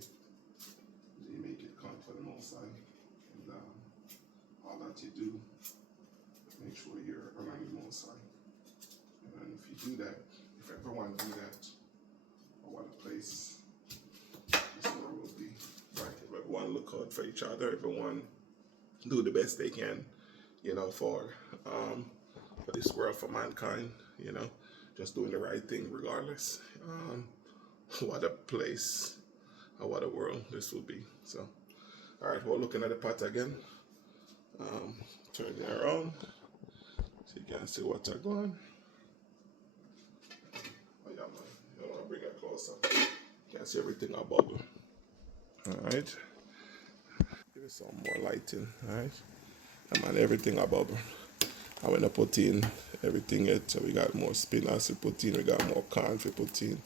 you make it count for the Most High. And all that you do, make sure you're around the Most High. And if you do that, if everyone do that, oh, what a place this world will be. Right? If everyone look out for each other, everyone do the best they can, for this world, for mankind, just doing the right thing regardless. What a place, or what a world this will be. So, all right, we're looking at the pot again. Turn it around so you can see what's going. Oh yeah, man. You want to bring it closer. You can see everything a bubble. All right. Give it some more lighting. All right. Yeah, man, everything a bubble. I went to put in everything yet. So we got more spinach to put in. We got more corn to put in.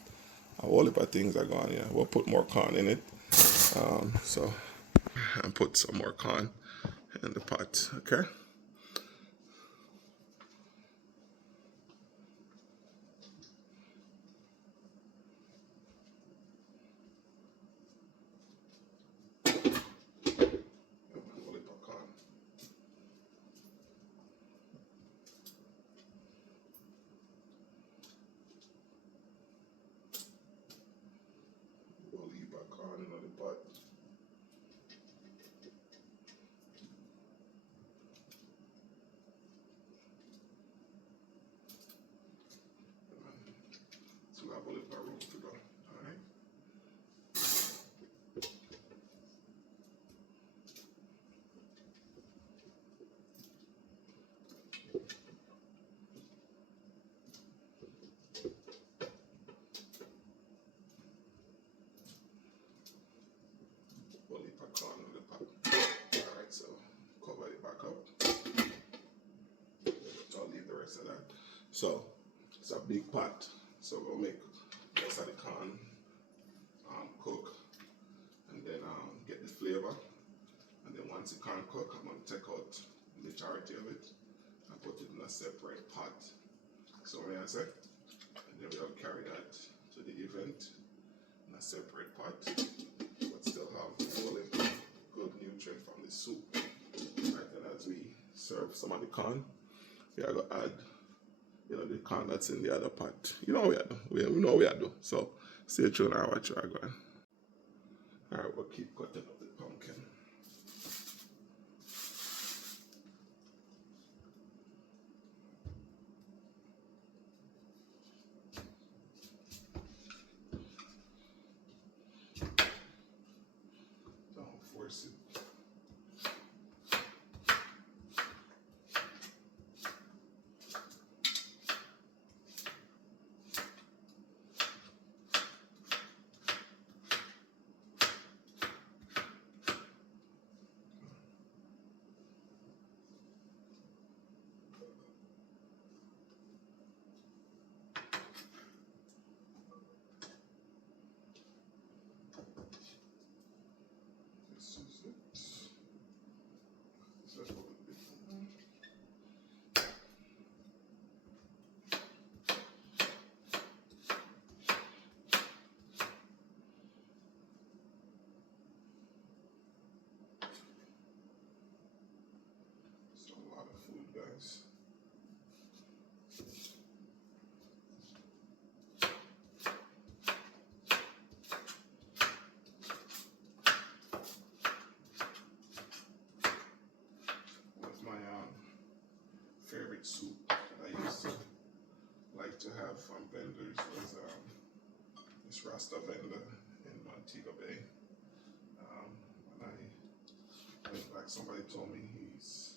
A whole heap of things are going. Yeah, we'll put more corn in it. So and put some more corn in the pot. Okay. Whole heap of corn. Whole heap of corn in the pot. So we have a whole heap of room to go. All right. Whole heap of corn in the pot. All right. So cover it back up. I'll leave the rest of that. So it's a big pot. So we'll make most of the corn cook. flavor. And then once it can cook, I'm going to take out the majority of it and put it in a separate pot. So what I say? And then we'll carry that to the event in a separate pot, but still have all the good nutrient from the soup. Right, and as we serve some of the corn, we are going to add, the corn that's in the other pot. You know what we are doing. We know what we are doing. So stay tuned and watch what we're going. Alright, we'll keep cutting up the pumpkin. Don't force it. This is it. That's what it is. It's a lot of food, guys. What's my favorite soup that I used to like to have from vendors was this Rasta vendor in Montego Bay. When I went back, somebody told me he's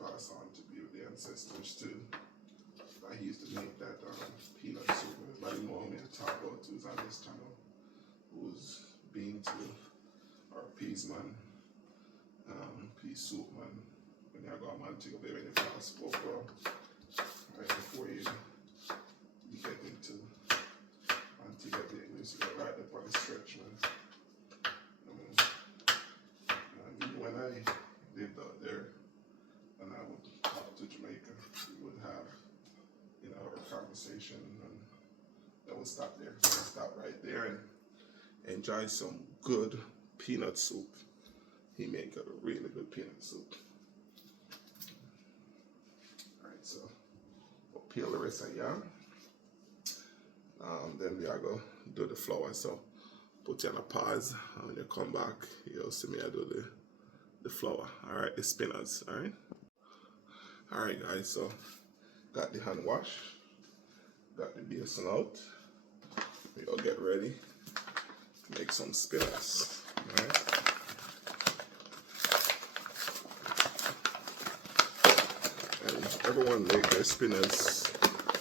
passed on to be with the ancestors too. He used to make that peanut soup. Everybody know him in Taco, who's on this channel, who's been to our peas man, pea soup man. When you go to Montego Bay, when you pass over, right before you get into Montego Bay, you used to go right up on the stretch, man. And even when I lived out there, and I would talk to Jamaica, we would have our conversation, and then we'll stop there. So we'll stop right there and enjoy some good peanut soup. He make a really good peanut soup. Alright, so we'll peel the rest of yam. Then we are going to do the flour. So put you on a pause, and when you come back, you'll see me I do the flour. Alright, the spinners. Alright guys, so got the hand wash, got the basin out. We'll get ready to make some spinners. Alright. And everyone make their spinners,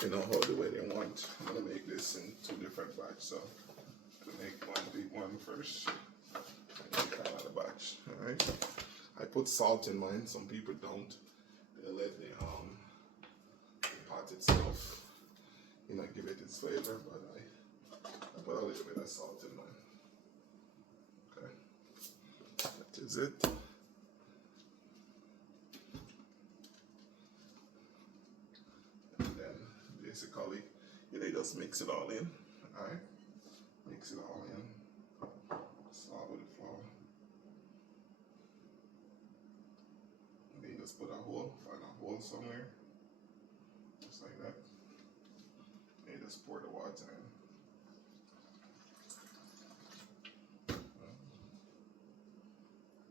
how the way they want. I'm gonna make this in 2 different batches. So I'm gonna make one big one first and make another batch. Alright. I put salt in mine, some people don't. They let the pot itself, give it its flavor, but I put a little bit of salt in mine. Okay, that is it. And then basically, you just mix it all in. Alright, mix it all in. Start with the flour. And then you just put find a hole somewhere. Just like that. And you just pour the water in.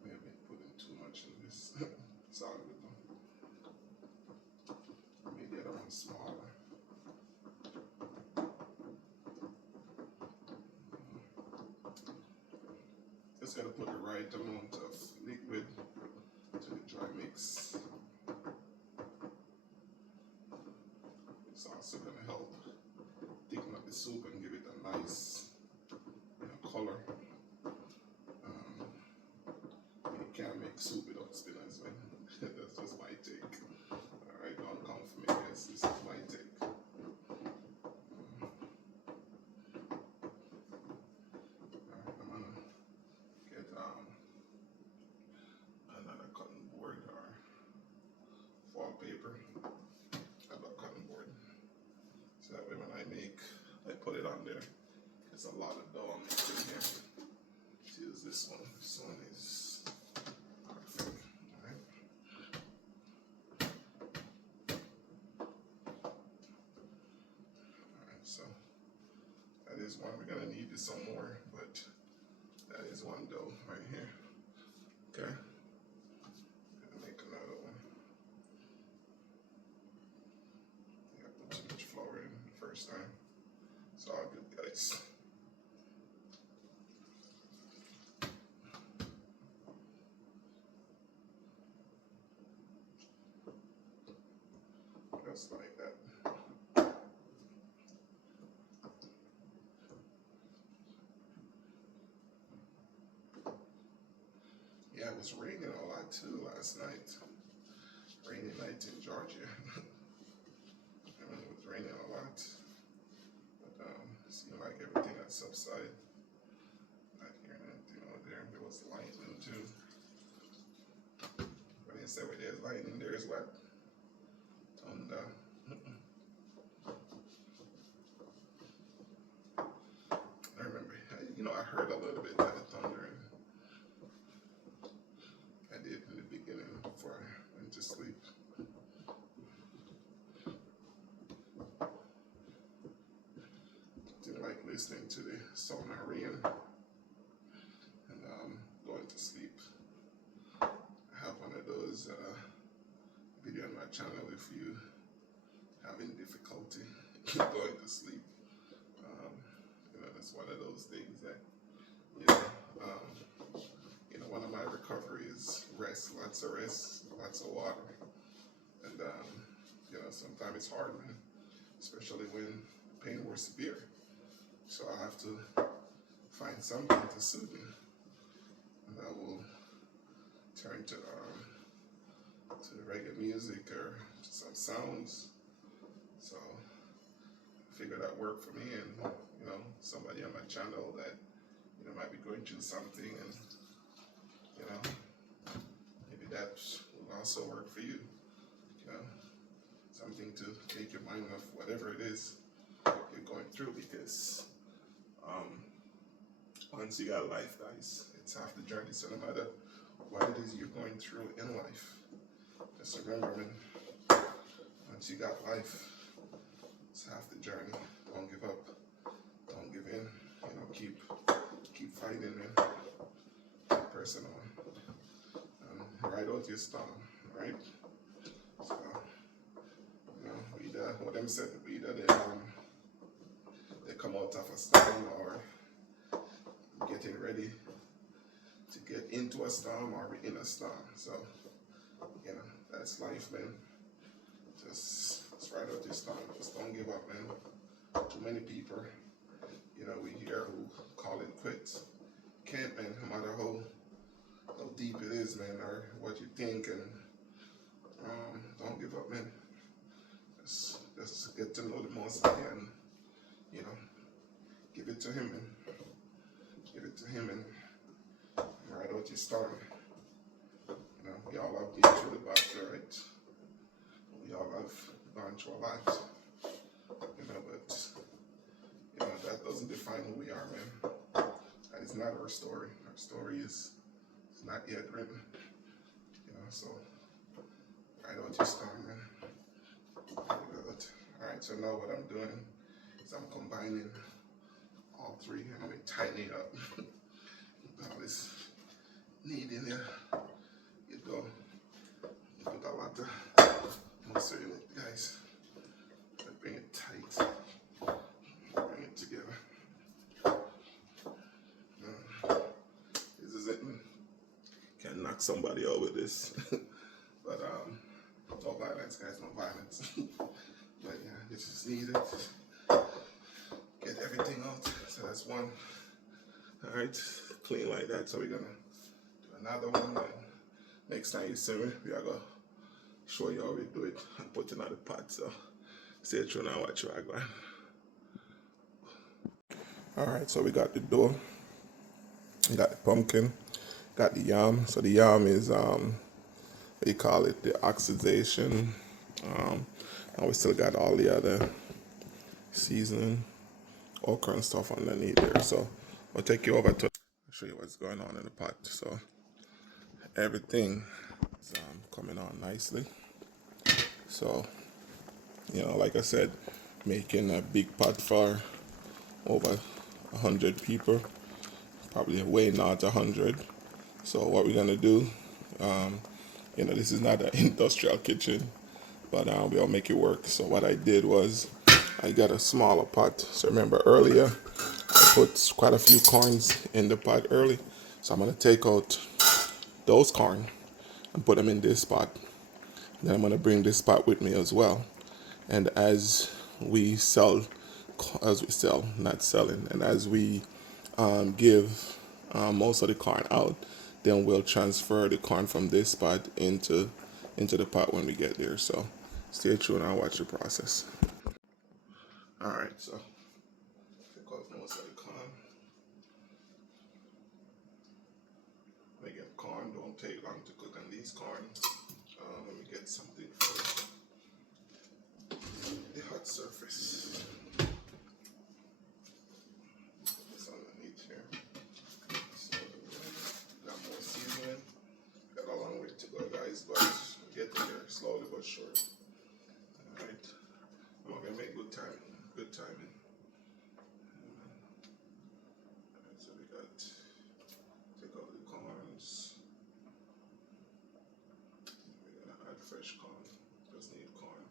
Maybe putting too much in this. Sorry with them. Maybe the other one smaller. Just gotta put the right amount of liquid to the dry mix. It's also gonna help thicken up the soup and give it a nice color. You can't make soup without spinners, man. That's just my take. Alright, don't come for me, guys. This is my take. Alright, I'm gonna get paper. I've got cutting board. So that way when I put it on there. There's a lot of dough I'm making here. Let's use this one. This one is perfect. Alright. Alright, so that is one. We're gonna need some more, but that is one dough right here. Okay. Gonna make another one. I put too much flour in the first time. It's all good, guys. Just like that. Yeah, it was raining a lot too last night. Rainy night in Georgia. I mean, it was raining a lot. But it seemed like everything had subsided. Not hearing anything over there. There was lightning too. But instead where there's lightning, there's what? Thunder. I remember, I heard a little bit of the thunder. I did in the beginning before I went to sleep. Didn't like listening to the sonar rain and going to sleep. I have one of those video on my channel if you having difficulty going to sleep. That's one of those things that one of my recovery is rest, lots of rest, lots of water, and sometimes it's hard, man, especially when the pain was severe. So I have to find something to soothe me, and I will turn to reggae music or to some sounds. So I figured that worked for me, and somebody on my channel that might be going through something, and maybe that will also work for you. Something to take your mind off whatever it is you're going through, because once you got life, guys, it's half the journey. So no matter what it is you're going through in life, just remember, man, once you got life, it's half the journey. Don't give up. Don't give in. Keep fighting, man. Keep pressing on. Ride out your storm, right? So, what them said, either they come out of a storm or getting ready to get into a storm or in a storm. So, that's life, man. Just ride out your storm. Just don't give up, man. Too many people, we hear who call it quits. Can't, man, no matter how deep it is, man, or what you think, and don't give up, man. Just get to know the Most High and, give it to Him, man. Give it to Him and ride out your storm. We all have been through the battle, right? We all have gone through our lives, but that doesn't define who we are, man. That is not our story. Our story is not yet written, so ride out your storm, man. Good. Alright, so now what I'm doing is I'm combining all three and I'm tightening up. All this kneading here. You go. You put a lot of mustard in it, guys. Bring it tight. Bring it together. This is it. Can't knock somebody out with this. But no violence, guys, no violence. But yeah, this is needed. Get everything out. So that's one. Alright, clean like that. So we're gonna do another one. And next time you see me, we are gonna show you how we do it and put it in the pot. So stay tuned and watch what I go. Alright, so we got the dough. We got the pumpkin. Got the yam. So the yam is what you call it, the oxidation And we still got all the other seasoning, okra and stuff underneath there. So I'll take you over to show you what's going on in the pot. So everything is coming on nicely. So, like I said, making a big pot for over 100 people, probably way not 100. So what we're gonna do, this is not an industrial kitchen, but we'll make it work. So what I did was I got a smaller pot. So remember earlier, I put quite a few corns in the pot early. So I'm gonna take out those corn and put them in this pot. Then I'm gonna bring this pot with me as well. And as we sell, not selling, and as we give most of the corn out, then we'll transfer the corn from this pot into the pot when we get there. So stay tuned and watch the process. All right, so take off most of the corn. Again, corn don't take long to cook on these corn. Let me get something for the hot surface. It's underneath here. So got more seasoning. Got a long way to go, guys, but getting there slowly but surely. All right, I'm gonna make good timing. Good timing. All right, so we got take out the corns. We're gonna add fresh corn. Just need corn.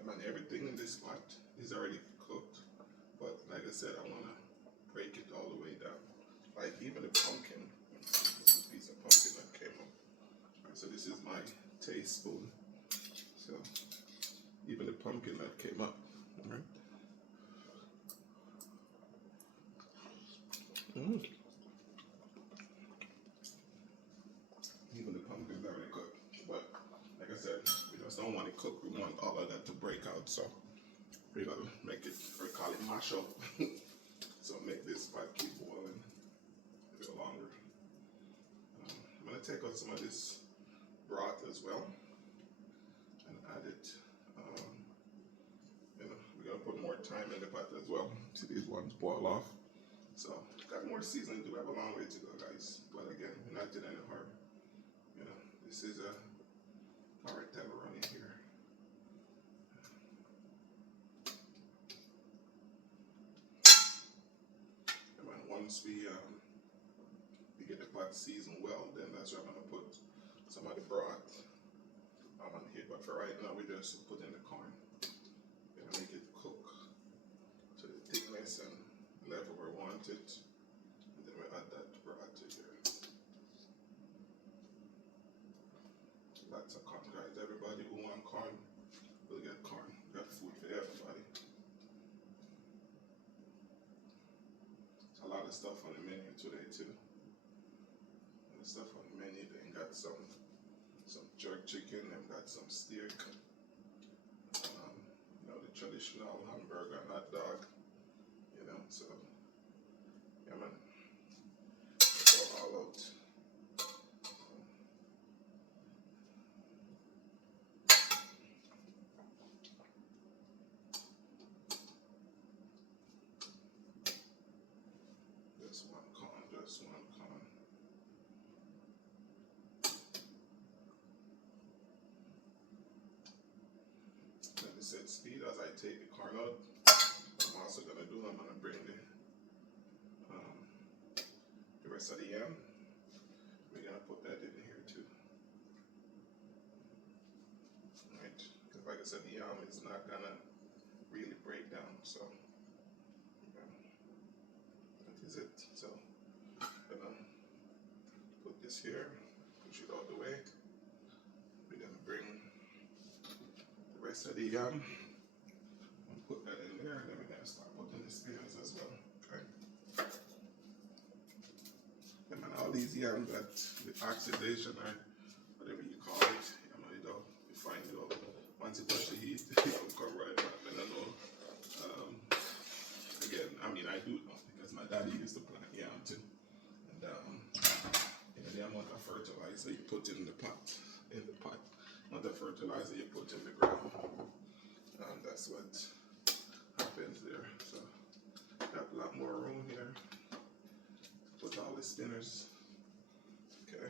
I mean, everything in this pot is already cooked, but like I said, I want to break it all the way down. Like even the pumpkin, this is a piece of pumpkin that came up. Right, so this is my tablespoon. So even the pumpkin that came up, right? Mm. Even the pumpkin's already cooked, but like I said, we just don't want it cooked. We want all of that to break out. So we're gonna make it, we call it mash up. So make this pot keep boiling a bit longer. I'm gonna take out some of this broth as well and add it. We're gonna put more time in the pot as well. See these ones boil off. So got more seasoning to do. We have a long way to go, guys. But again, we're not in any hurry. This is a alright that we're running here. And then once we get the pot seasoned well, then that's where I'm gonna put some of the broth on here. But for right now, we just put in the corn. Gonna make it cook to the thickness and level we want it. And then we add that broth to here. Lots of corn, guys. Everybody who want corn will get corn. We got food for everybody. There's a lot of stuff on the menu today too. The stuff on the menu, they got some jerk chicken, they've got some steak, the traditional hamburger and hot dog, so yeah man, go all out. Just one corn, just one corn. Let me set speed as I take the corn out. I'm also gonna bring the rest of the yam. We're gonna put that in here too. Right? Because like I said, the yam is not gonna really break down, so that is it. So I'm gonna put this here, push it out the way. We're gonna bring the rest of the yam and put that in there, and then we're gonna start putting the spears as well. Okay. And then all these yam got the oxidation or whatever you call it, you find it all. Once you touch the heat, it will come right back. And I know, again, I mean, I do know because daddy used to plant yam too. And you know, the amount of fertilizer you put in the pot, not the fertilizer you put in the ground. That's what happens there. So got a lot more room here. Put all the spinners. Okay.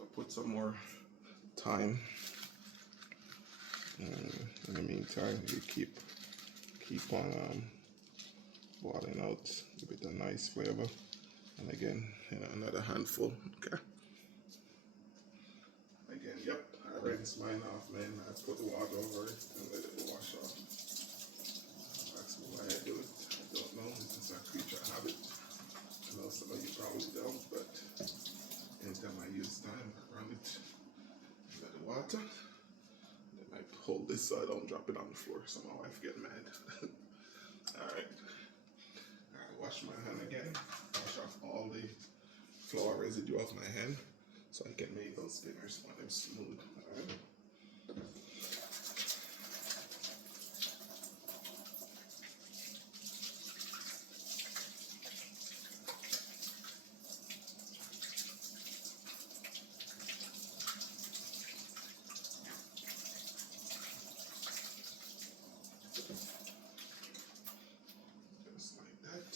I'll put some more thyme. In the meantime, you keep on boiling out, give it a nice flavor. And again, you know, another handful. Okay. Again, yep, I rinse mine off, man. I put the water over it and let it wash off. That's why I do it. I don't know, it's just a creature habit. I know some of you probably don't, but anytime I use thyme, I run it, let the water. Then I hold this so I don't drop it on the floor, so my wife get mad. Alright. Wash my hand again. Wash off all the flour residue off my hand so I can make those spinners when they're smooth. Alright. Just like that.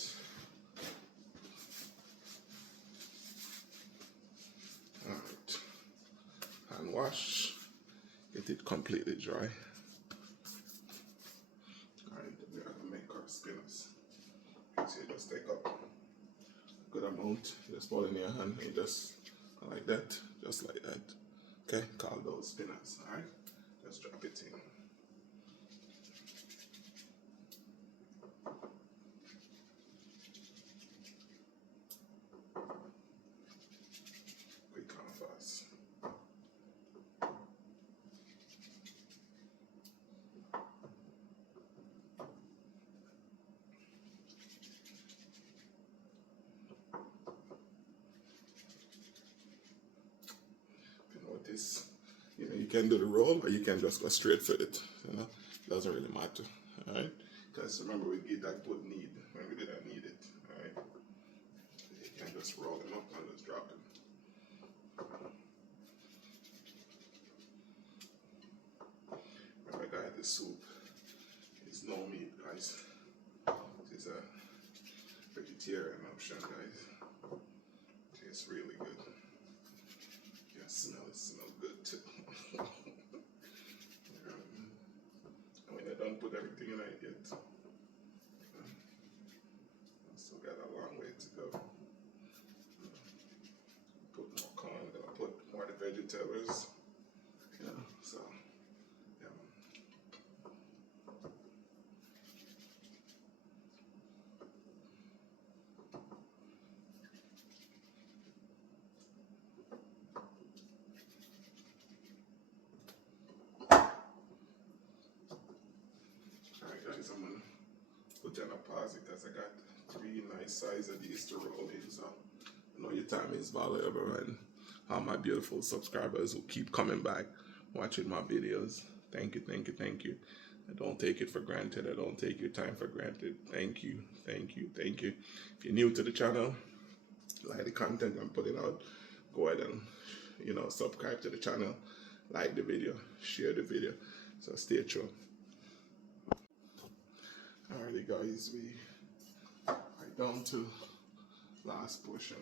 Alright. Hand wash. Get it completely dry. Alright, we're gonna make our spinners. So you just take up a good amount, just put it in your hand and just like that, just like that. Okay, call those spinners. Alright, just drop it in. Quick and fast. This, you know, you can do the roll or you can just go straight for it. You know, doesn't really matter. All right, because remember we did that put knead when we did that knead it. All right, you can just roll them up and just drop them. Remember, guys, the soup is no meat, guys. It is a vegetarian option, guys. It tastes really good. You can smell it. Smells good too. I mean, I don't put everything in it yet. I still got a long way to go. Put more corn, then I put more of the vegetables. You know, so yeah. Alright guys, I'm gonna put you on a pause because I got 3 nice sizes of these to roll in, so I know your time is valuable, and all my beautiful subscribers who keep coming back watching my videos. Thank you, thank you, thank you. I don't take it for granted. I don't take your time for granted. Thank you, thank you, thank you. If you're new to the channel, like the content I'm putting out, go ahead and, you know, subscribe to the channel, like the video, share the video. So stay tuned. Alrighty guys, we are down to last portion.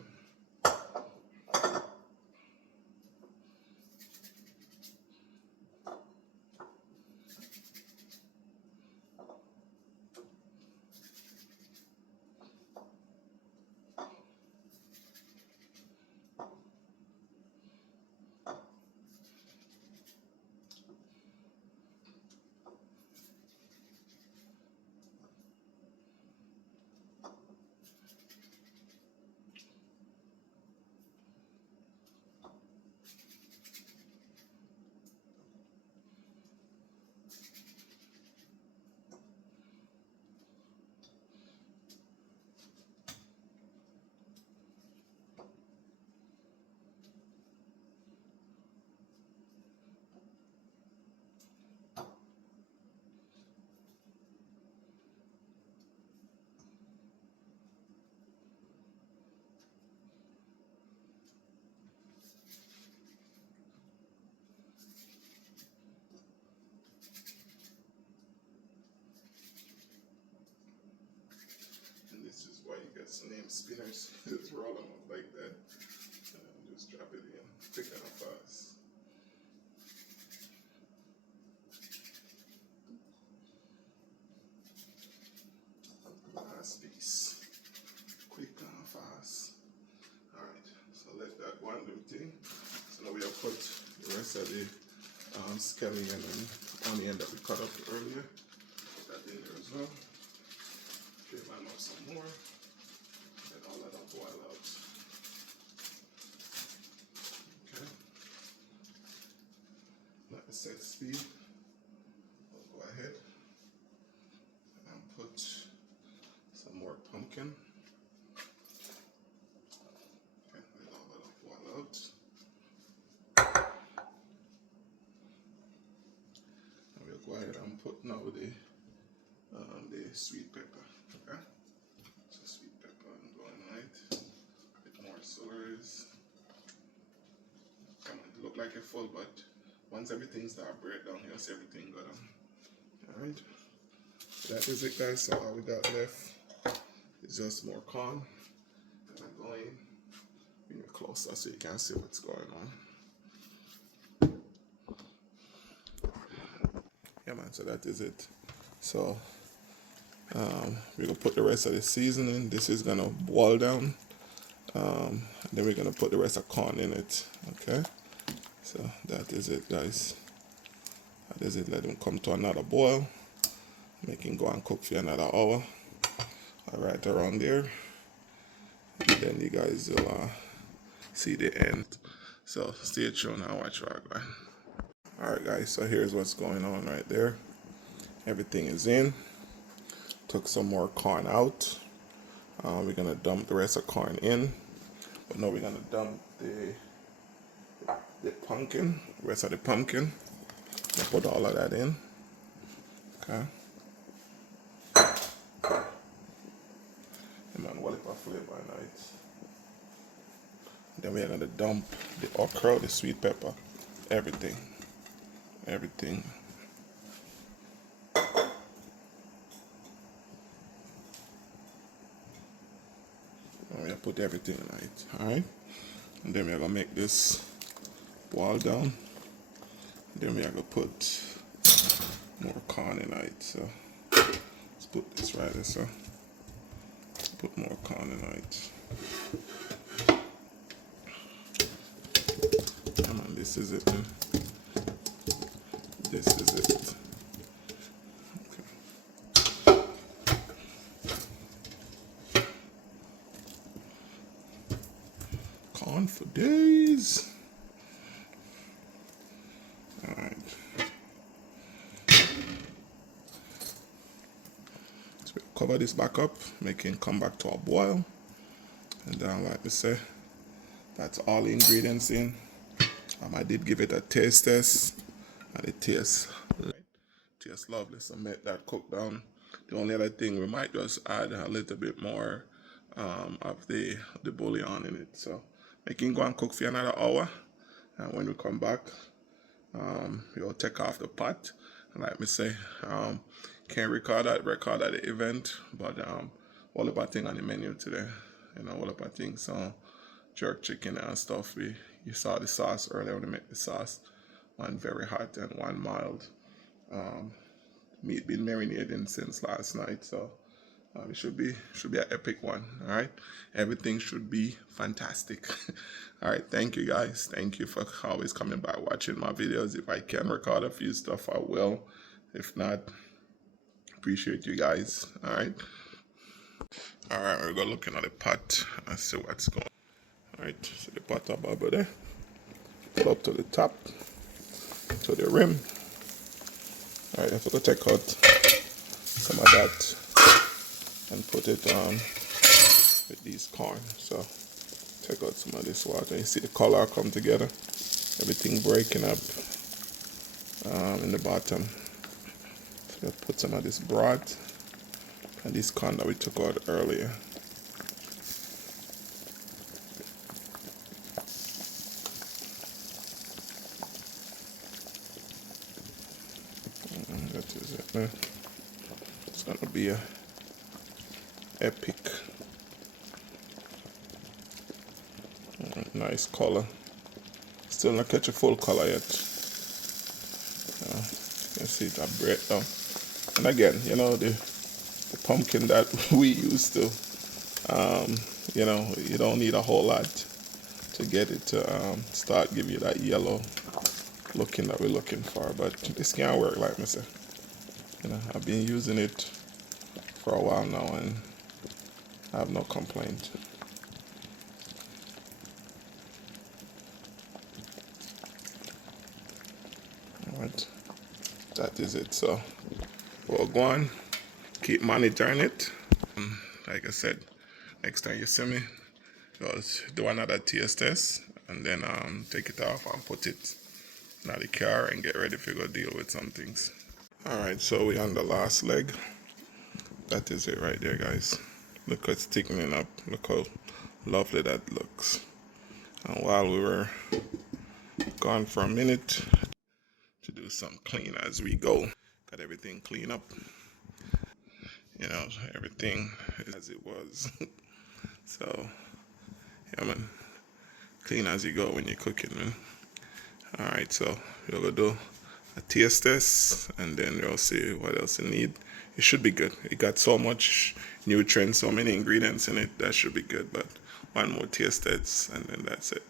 That's the name spinners. Just roll them up like that. And just drop it in. Thick and fast. Last piece. Quick and fast. Alright, so let that one do thing. So now we have put the rest of the scallion and onion that we cut up earlier. Put that in there as well. Give mine up some more. Let all that boil out. Okay. Let the set speed. We'll go ahead and put some more pumpkin. Okay, let all that boil out. And we'll go ahead and put now the sweet pepper. Okay, so sweet pepper and going right. A bit more celeries. Come on, it look like a full, but once everything starts break down, you'll see everything go down. Alright, that is it, guys. So all we got left is just more corn. And I'm going bring it closer so you can see what's going on. Yeah, man, so that is it. So we're gonna put the rest of the seasoning. This is gonna boil down. Then we're gonna put the rest of corn in it. Okay, so that is it, guys. That is it. Let them come to another boil. Make him go and cook for another hour. Right around there. And then you guys will see the end. So stay tuned and watch right back. Alright, guys, so here's what's going on right there. Everything is in. Took some more corn out. We're gonna dump the rest of corn in. But now we're gonna dump the pumpkin, rest of the pumpkin. We'll put all of that in. Okay. And then what if I flavor night? Then we're gonna dump the okra, the sweet pepper, everything. Everything. And we'll put everything in it. Alright? And then we're gonna make this boil down. Then we're gonna put more corn in it. So let's put this right there. So put more corn in it. Come on, this is it, man. This is it. Okay. Corn for days. Alright. So we'll cover this back up, make it come back to a boil. And then, like I say, that's all the ingredients in. I did give it a taste test, and it tastes lovely. So make that cook down. The only other thing, we might just add a little bit more of the bouillon in it. So make it go and cook for another hour, and when we come back, we'll take off the pot. And like me say, can't record at the event, but all about thing on the menu today. You know, all about things. So jerk chicken and stuff. You saw the sauce earlier when we make the sauce. One very hot and one mild. Meat been marinating since last night, so it should be an epic one. All right, everything should be fantastic. All right, thank you guys. Thank you for always coming by watching my videos. If I can record a few stuff, I will. If not, appreciate you guys. All right. All right, we're gonna look at the pot and see what's going on. All right, so the pot up over there. Pull up to the top, to the rim. All right, I'm gonna take out some of that and put it on with these corn. So take out some of this water. You see the color come together. Everything breaking up in the bottom. So we'll put some of this broth and this corn that we took out earlier. That is it, man. It's gonna be a epic nice color. Still not catch a full color yet. You can see that breakdown. And again, the pumpkin that we used to, you don't need a whole lot to get it to start give you that yellow looking that we're looking for. But this can work, like I said. I've been using it for a while now and I have no complaint. Alright, that is it. So we'll go on, keep monitoring it. Like I said, next time you see me, just do another taste test and then take it off and put it in the car and get ready to go deal with some things. Alright, so we're on the last leg. That is it right there, guys. Look how it's thickening up. Look how lovely that looks. And while we were gone for a minute to do some clean as we go, got everything clean up. Everything as it was. So, yeah, man. Clean as you go when you're cooking, man. Alright, so we're gonna do a taste test and then we'll see what else you need. It should be good. It got so much nutrients, so many ingredients in it, that should be good. But one more taste test and then that's it.